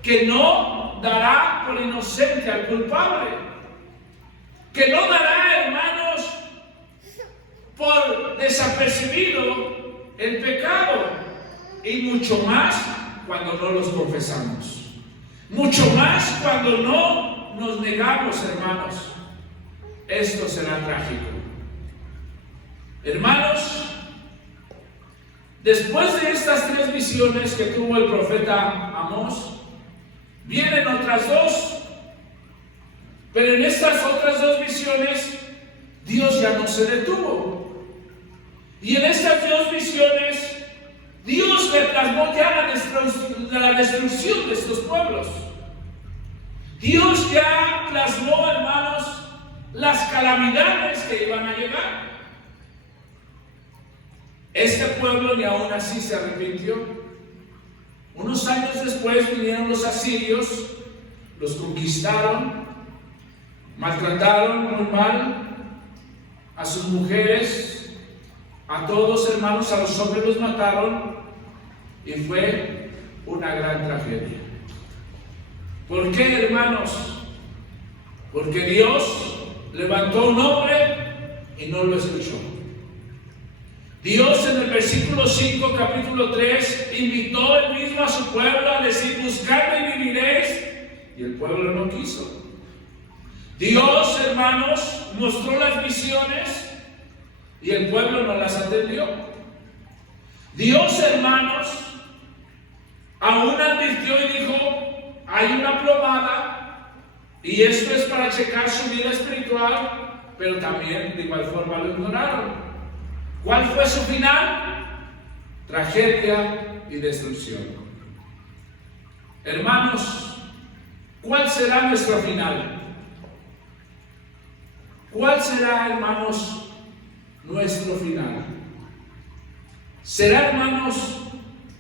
que no dará por inocente al culpable, que no dará, hermanos, por desapercibido el pecado, y mucho más cuando no los confesamos, mucho más cuando no nos negamos, hermanos. Esto será trágico. Hermanos, después de estas 3 visiones que tuvo el profeta Amós, vienen otras 2, pero en estas otras 2 visiones Dios ya no se detuvo, y en estas 2 visiones Dios le plasmó ya la destrucción de estos pueblos. Dios ya plasmó, hermanos, las calamidades que iban a llegar. Este pueblo ni aún así se arrepintió. Unos años después vinieron los asirios, los conquistaron, maltrataron muy mal a sus mujeres, a todos, hermanos, a los hombres los mataron, y fue una gran tragedia. ¿Por qué, hermanos? Porque Dios levantó un hombre y no lo escuchó. Dios en el versículo 5, capítulo 3, invitó él mismo a su pueblo a decir: buscadme y viviréis, y el pueblo no quiso. Dios, hermanos, mostró las visiones y el pueblo no las atendió. Dios, hermanos, aún advirtió y dijo: hay una plomada, y esto es para checar su vida espiritual, pero también de igual forma lo ignoraron. ¿Cuál fue su final? Tragedia y destrucción. Hermanos, ¿cuál será nuestro final? ¿Cuál será, hermanos, nuestro final? ¿Será, hermanos,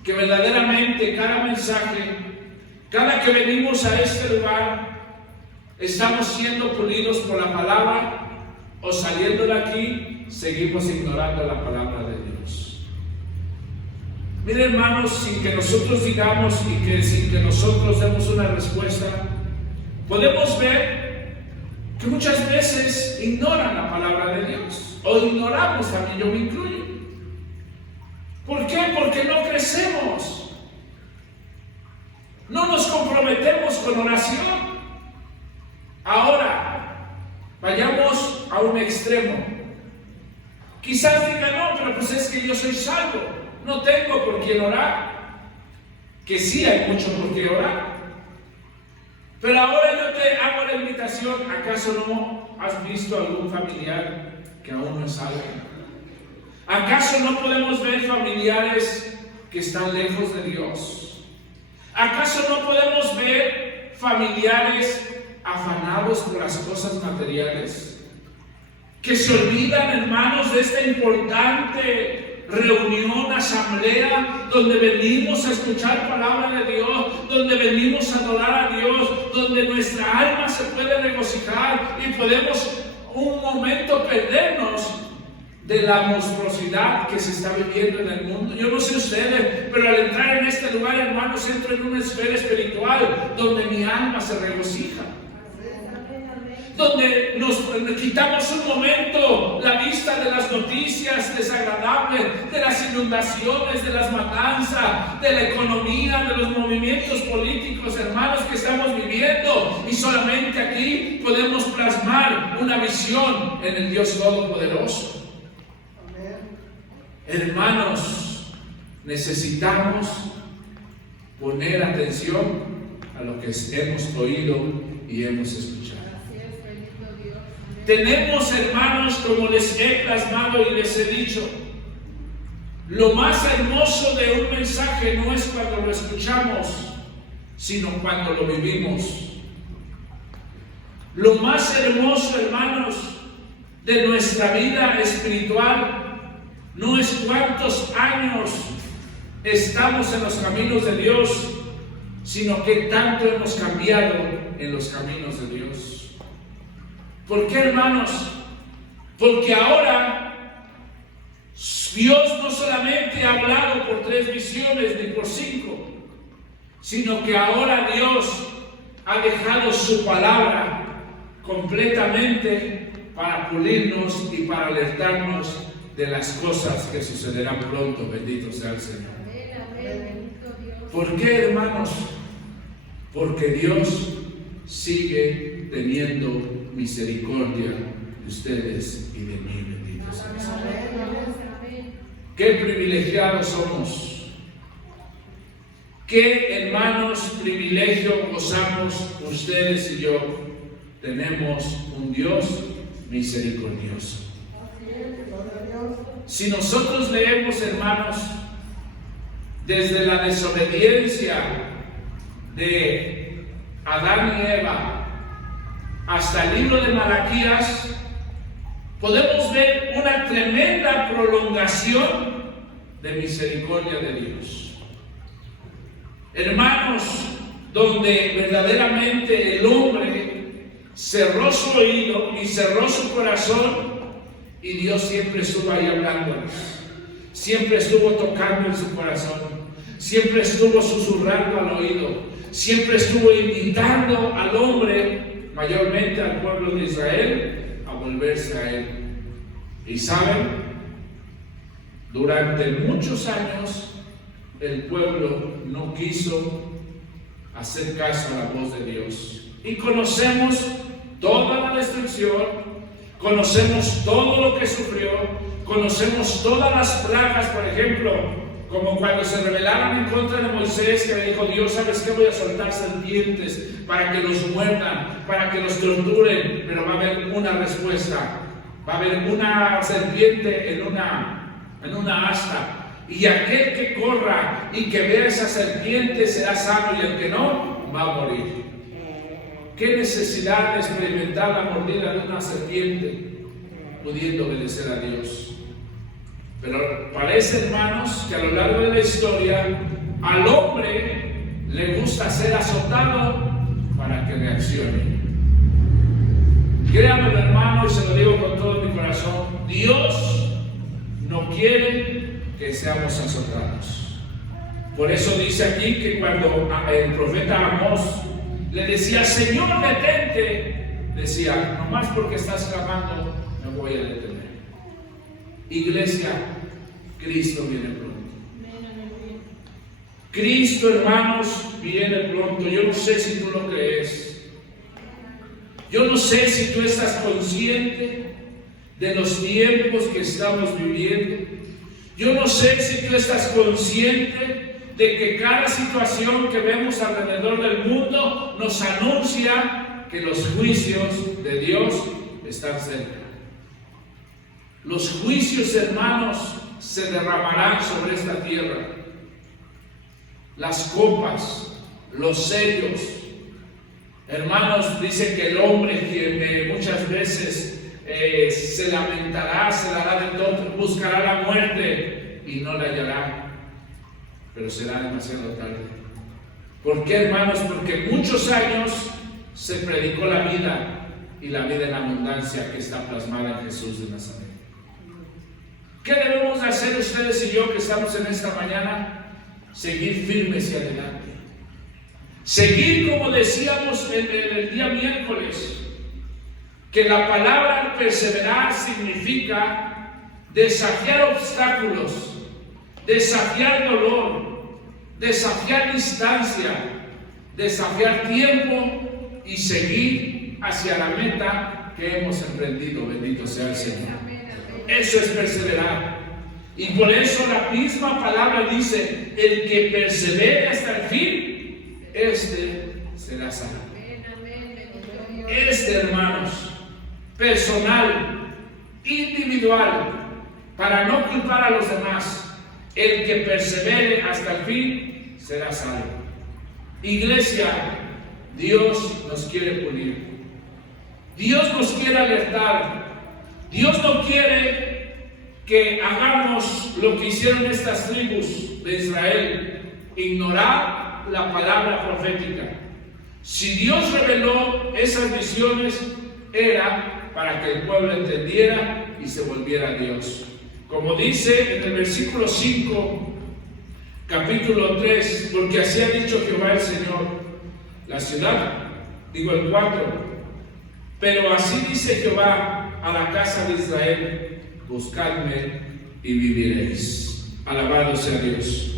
que verdaderamente cada mensaje, cada que venimos a este lugar, estamos siendo pulidos por la palabra, o saliendo de aquí seguimos ignorando la palabra de Dios? Miren, hermanos, sin que nosotros digamos y que sin que nosotros demos una respuesta, podemos ver que muchas veces ignoran la palabra de Dios, o ignoramos, también yo me incluyo. ¿Por qué? Porque no crecemos, no nos comprometemos con oración. Ahora, vayamos a un extremo. Quizás digan: no, pero pues es que yo soy salvo, no tengo por quién orar. Que sí hay mucho por qué orar. Pero ahora yo te hago la invitación: ¿acaso no has visto algún familiar que aún no es salvo? ¿Acaso no podemos ver familiares que están lejos de Dios? ¿Acaso no podemos ver familiares afanados por las cosas materiales, que se olvidan, hermanos, de esta importante reunión, asamblea, donde venimos a escuchar palabra de Dios, donde venimos a adorar a Dios, donde nuestra alma se puede regocijar y podemos un momento perdernos de la monstruosidad que se está viviendo en el mundo? Yo no sé ustedes, pero al entrar en este lugar, hermanos, entro en una esfera espiritual donde mi alma se regocija, donde nos quitamos un momento la vista de las noticias desagradables, de las inundaciones, de las matanzas, de la economía, de los movimientos políticos, hermanos, que estamos viviendo, y solamente aquí podemos plasmar una visión en el Dios Todopoderoso. Hermanos, necesitamos poner atención a lo que hemos oído y hemos escuchado. Tenemos, hermanos, como les he plasmado y les he dicho, Lo más hermoso de un mensaje no es cuando lo escuchamos, sino cuando lo vivimos. Lo más hermoso, hermanos, de nuestra vida espiritual no es cuántos años estamos en los caminos de Dios, sino que tanto hemos cambiado en los caminos de Dios. ¿Por qué, hermanos? Porque ahora Dios no solamente ha hablado por 3 visiones ni por 5, sino que ahora Dios ha dejado su palabra completamente para pulirnos y para alertarnos de las cosas que sucederán pronto. Bendito sea el Señor. ¿Por qué, hermanos? Porque Dios sigue teniendo misericordia de ustedes y de mí. Bendito sea el Señor. Qué privilegiados somos. Qué, hermanos, privilegio gozamos ustedes y yo. Tenemos un Dios misericordioso. Si nosotros leemos, hermanos, desde la desobediencia de Adán y Eva hasta el libro de Malaquías, podemos ver una tremenda prolongación de misericordia de Dios. Hermanos, donde verdaderamente el hombre cerró su oído y cerró su corazón, y Dios siempre estuvo ahí hablándonos, siempre estuvo tocando en su corazón, siempre estuvo susurrando al oído, siempre estuvo invitando al hombre, mayormente al pueblo de Israel, a volverse a Él. Y saben, durante muchos años el pueblo no quiso hacer caso a la voz de Dios. Y conocemos toda la destrucción, conocemos todo lo que sufrió, conocemos todas las plagas, por ejemplo, como cuando se rebelaron en contra de Moisés, que le dijo Dios, ¿sabes qué? Voy a soltar serpientes para que los muerdan, para que los torturen, pero va a haber una respuesta. Va a haber una serpiente en una asta, y aquel que corra y que vea esa serpiente será sano, y el que no, va a morir. ¿Qué necesidad de experimentar la mordida de una serpiente pudiendo obedecer a Dios? Pero parece, hermanos, que a lo largo de la historia al hombre le gusta ser azotado para que reaccione. Créanme, hermano, y se lo digo con todo mi corazón, Dios no quiere que seamos azotados. Por eso dice aquí que cuando el profeta Amós le decía, Señor, detente, decía, nomás porque estás clamando, me voy a detener. Iglesia, Cristo viene pronto. Cristo, hermanos, viene pronto. Yo no sé si tú lo crees. Yo no sé si tú estás consciente de los tiempos que estamos viviendo. Yo no sé si tú estás consciente de que cada situación que vemos alrededor del mundo nos anuncia que los juicios de Dios están cerca. Los juicios, hermanos, se derramarán sobre esta tierra. Las copas, los sellos. Hermanos, dice que el hombre que muchas veces se lamentará, se dará de todo, buscará la muerte y no la hallará, pero será demasiado tarde. ¿Por qué, hermanos? Porque muchos años se predicó la vida, y la vida en abundancia que está plasmada en Jesús de Nazaret. ¿Qué debemos hacer ustedes y yo que estamos en esta mañana? Seguir firmes y adelante. Seguir, como decíamos el día miércoles, que la palabra perseverar significa desafiar obstáculos, desafiar dolor, desafiar distancia, desafiar tiempo y seguir hacia la meta que hemos emprendido. Bendito sea el Señor. Eso es perseverar. Y por eso la misma palabra dice, el que persevere hasta el fin, este será salvo. Hermanos, personal, individual, para no culpar a los demás, El que persevere hasta el fin será salvo. Iglesia, Dios nos quiere pulir. Dios nos quiere alertar. Dios no quiere que hagamos lo que hicieron estas tribus de Israel, ignorar la palabra profética. Si Dios reveló esas visiones, era para que el pueblo entendiera y se volviera a Dios. Como dice en el versículo 5, capítulo 3, porque así ha dicho Jehová el Señor, la ciudad, digo el 4, pero así dice Jehová a la casa de Israel, buscadme y viviréis. Alabado sea Dios.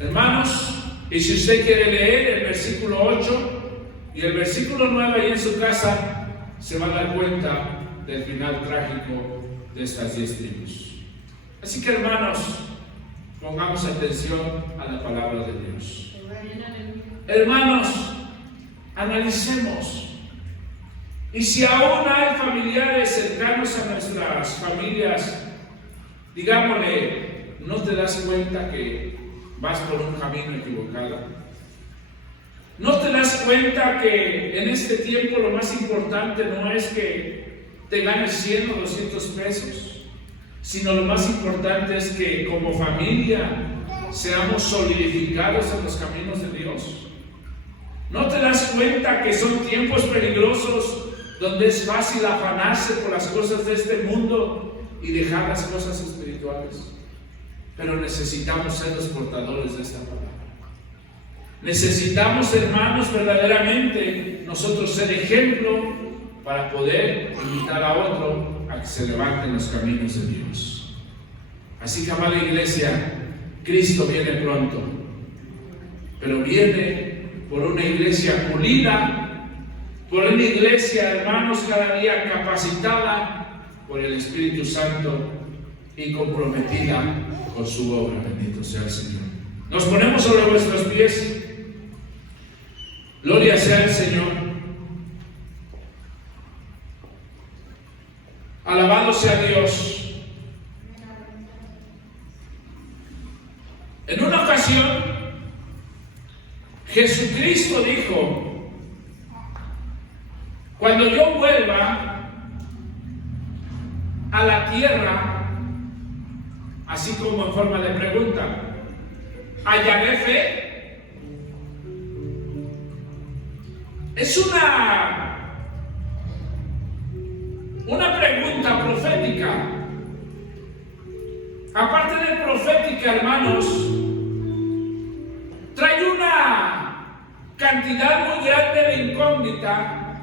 Hermanos, y si usted quiere leer el versículo 8 y el versículo 9 ahí en su casa, se va a dar cuenta del final trágico de estas 10 tribus. Así que, hermanos, pongamos atención a la palabra de Dios. Hermanos, analicemos. Y si aún hay familiares cercanos a nuestras familias, digámosle, ¿no te das cuenta que vas por un camino equivocado? ¿No te das cuenta que en este tiempo lo más importante no es que te ganes 100 o 200 pesos, sino lo más importante es que como familia seamos solidificados en los caminos de Dios? ¿No te das cuenta que son tiempos peligrosos donde es fácil afanarse por las cosas de este mundo y dejar las cosas espirituales? Pero necesitamos ser los portadores de esta palabra. Necesitamos, hermanos, verdaderamente nosotros ser ejemplo para poder invitar a otro a que se levante en los caminos de Dios. Así que, amada iglesia, Cristo viene pronto, pero viene por una iglesia pulida, por una iglesia, hermanos, cada día capacitada por el Espíritu Santo y comprometida con su obra. Bendito sea el Señor. Nos ponemos sobre vuestros pies. Gloria sea el Señor. Alabado sea Dios. En una ocasión, Jesucristo dijo: cuando yo vuelva a la tierra, así como en forma de pregunta, ¿hallaré fe? Es una pregunta profética. Aparte de profética, hermanos, trae una cantidad muy grande de incógnita.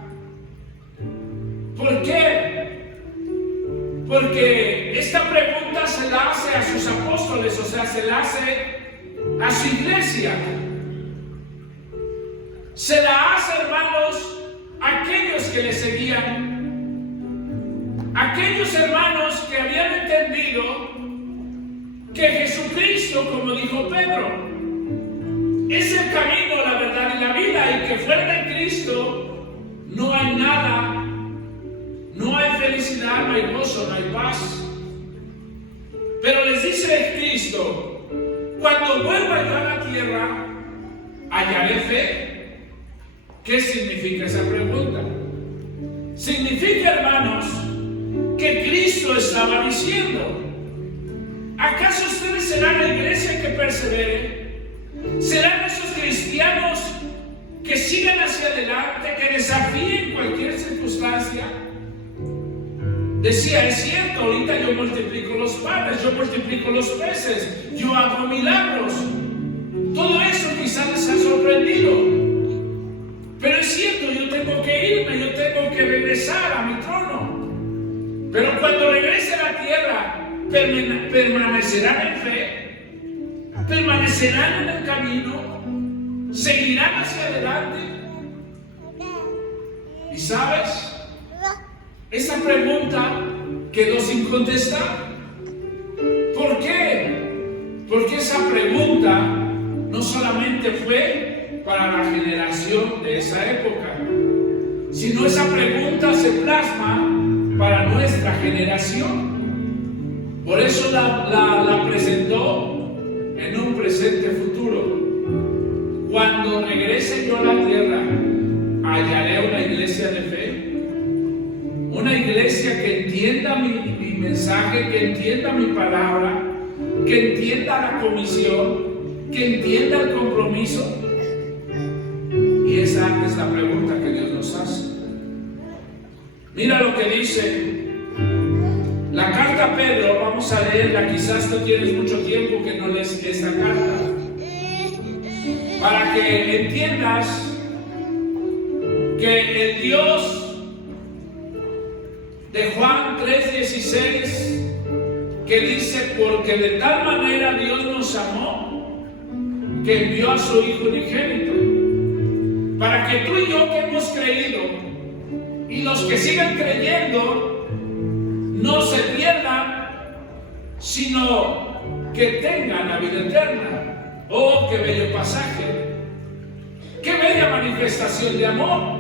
¿Por qué? Porque esta pregunta se la hace a sus apóstoles, o sea, se la hace a su iglesia. Se la hace, hermanos, a aquellos que le seguían, aquellos hermanos que habían entendido que Jesucristo, como dijo Pedro, es el camino, la verdad y la vida, y que fuera de Cristo no hay nada, no hay felicidad, no hay gozo, no hay paz. Pero les dice Cristo: cuando vuelva yo a la tierra, ¿hallaré fe? ¿Qué significa esa pregunta? Significa, hermanos, que Cristo estaba diciendo: ¿acaso ustedes serán la iglesia que persevere? ¿Serán esos cristianos que sigan hacia adelante, que desafíen cualquier circunstancia? Decía: es cierto, ahorita yo multiplico los panes, yo multiplico los peces, yo hago milagros. Todo eso quizás les ha sorprendido. Pero es cierto, yo tengo que irme, yo tengo que regresar a mi trono. Pero cuando regrese a la tierra, permanecerán en fe, permanecerán en el camino, seguirán hacia adelante. ¿Y sabes? Esa pregunta quedó sin contestar. ¿Por qué? Porque esa pregunta no solamente fue para la generación de esa época, sino esa pregunta se plasma para nuestra generación. Por eso la presentó en un presente futuro. Cuando regrese yo a la tierra, hallaré una iglesia de fe, una iglesia que entienda mi mensaje, que entienda mi palabra, que entienda la comisión, que entienda el compromiso. Y esa es la pregunta que Dios nos hace. Mira lo que dice la carta a Pedro. Vamos a leerla. Quizás no tienes mucho tiempo que no lees esta carta, para que entiendas que el Dios de Juan 3:16, que dice: porque de tal manera Dios nos amó, que envió a su Hijo unigénito, para que tú y yo que hemos creído, y los que sigan creyendo, no se pierdan, sino que tengan la vida eterna. ¡Oh, qué bello pasaje! ¡Qué bella manifestación de amor!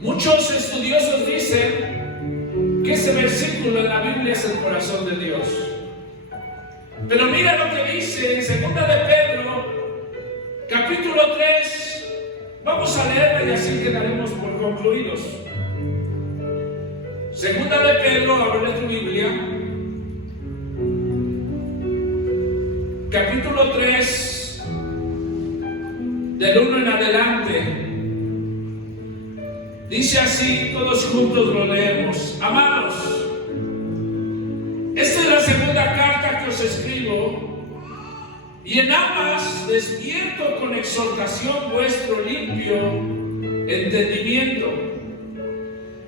Muchos estudiosos dicen que ese versículo en la Biblia es el corazón de Dios. Pero mira lo que dice en 2 de Pedro, capítulo 3. Vamos a leerla y así quedaremos por concluidos. 2 de Pedro, abre tu Biblia, capítulo 3, del 1 en adelante. Dice así, todos juntos lo leemos. Amados, esta es la segunda carta que os escribo, y en ambas despierto con exhortación vuestro limpio entendimiento,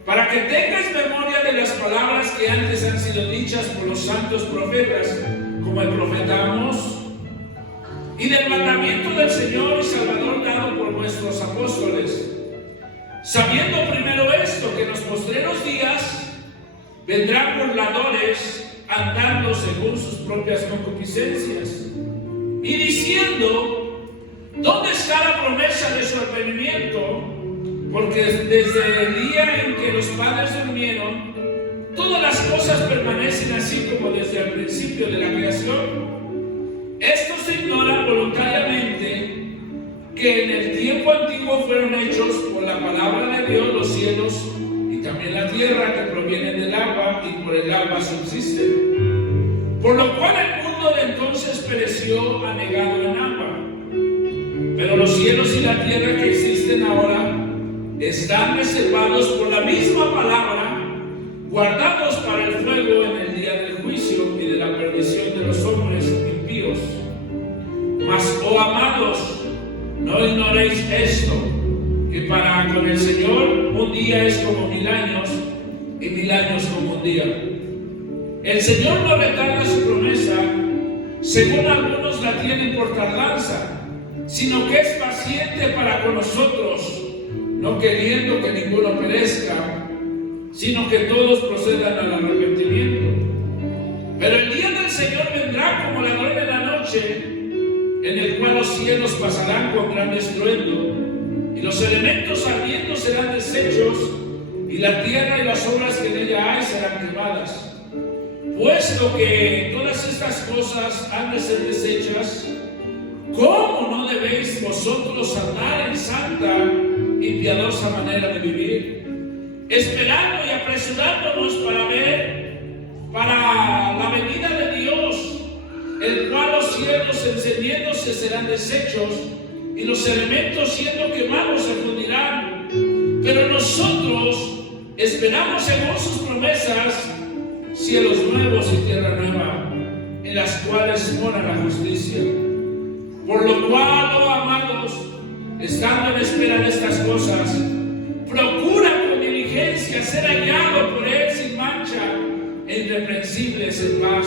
para que tengáis memoria de las palabras que antes han sido dichas por los santos profetas, como el profeta Amós, y del mandamiento del Señor y Salvador dado por nuestros apóstoles, sabiendo primero esto, que en los postreros días vendrán burladores andando según sus propias concupiscencias, y diciendo: ¿dónde está la promesa de su advenimiento? Porque desde el día en que los padres durmieron, todas las cosas permanecen así como desde el principio de la creación. Esto se ignora voluntariamente, que en el tiempo antiguo fueron hechos por la palabra de Dios los cielos y también la tierra, que provienen del agua y por el agua subsisten. Por lo cual el mundo de entonces pereció anegado en agua. Pero los cielos y la tierra que existen ahora están reservados por la misma palabra, guardados para el fuego en el día del juicio y de la perdición de los hombres impíos. Mas, oh amados, no ignoréis esto, que para con el Señor un día es como 1000 años, y 1000 años como un día. El Señor no retarda su promesa, según algunos la tienen por tardanza, sino que es paciente para con nosotros, no queriendo que ninguno perezca, sino que todos procedan al arrepentimiento. Pero el día del Señor vendrá como ladrón de la noche, en el cual los cielos pasarán con gran estruendo, y los elementos ardiendo serán deshechos, y la tierra y las obras que en ella hay serán quemadas. Puesto que todas estas cosas han de ser deshechas, ¿cómo no debéis vosotros andar en santa y piadosa manera de vivir, esperando y apresurándonos para la venida de Dios, el cual los cielos encendiéndose serán deshechos y los elementos siendo quemados se fundirán? Pero nosotros esperamos según sus promesas cielos nuevos y tierra nueva, en las cuales mora la justicia. Por lo cual, oh amados, estando en espera de estas cosas, procura con diligencia ser hallado por Él sin mancha e irreprensibles en paz,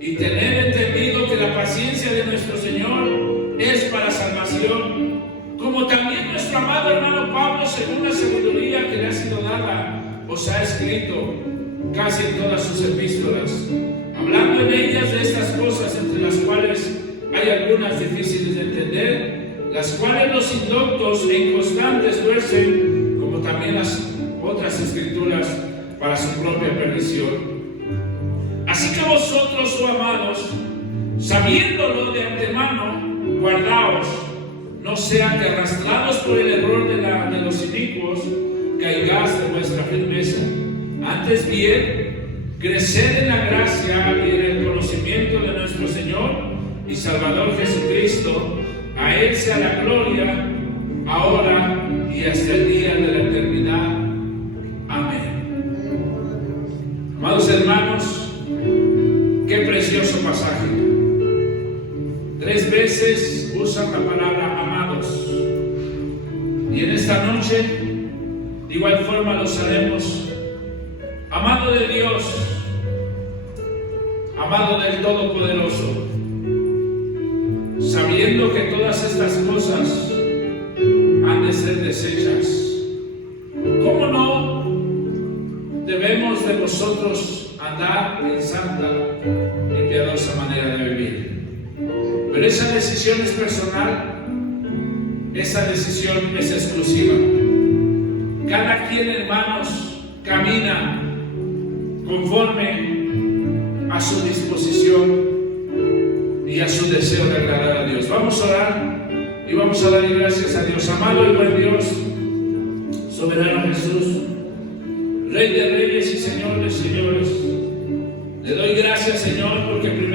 y tener entendido que la paciencia de nuestro Señor es para salvación, como también nuestro amado hermano Pablo, según la sabiduría que le ha sido dada, os ha escrito casi en todas sus epístolas, hablando en ellas de estas cosas, entre las cuales hay algunas difíciles de entender, las cuales los indoctos e inconstantes tuercen, como también las otras escrituras, para su propia perdición. vosotros, oh amados, sabiéndolo de antemano, guardaos, no sea que arrastrados por el error de los inicuos, caigáis de vuestra firmeza. Antes bien, creced en la gracia y en el conocimiento de nuestro Señor y Salvador Jesucristo. A Él sea la gloria, ahora y hasta el día de la eternidad. Amén. Amados hermanos, qué precioso pasaje. 3 veces usan la palabra amados. Y en esta noche, de igual forma los haremos. Amado de Dios, amado del Todopoderoso, sabiendo que todas estas cosas han de ser deshechas, ¿cómo no debemos de nosotros andar en santa y piadosa manera de vivir? Pero esa decisión es personal, esa decisión es exclusiva. Cada quien, hermanos, camina conforme a su disposición y a su deseo de agradar a Dios. Vamos a orar y vamos a dar gracias a Dios. Amado y buen Dios, soberano Jesús, Rey de reyes y Señor de señores, le doy gracias, Señor, porque primero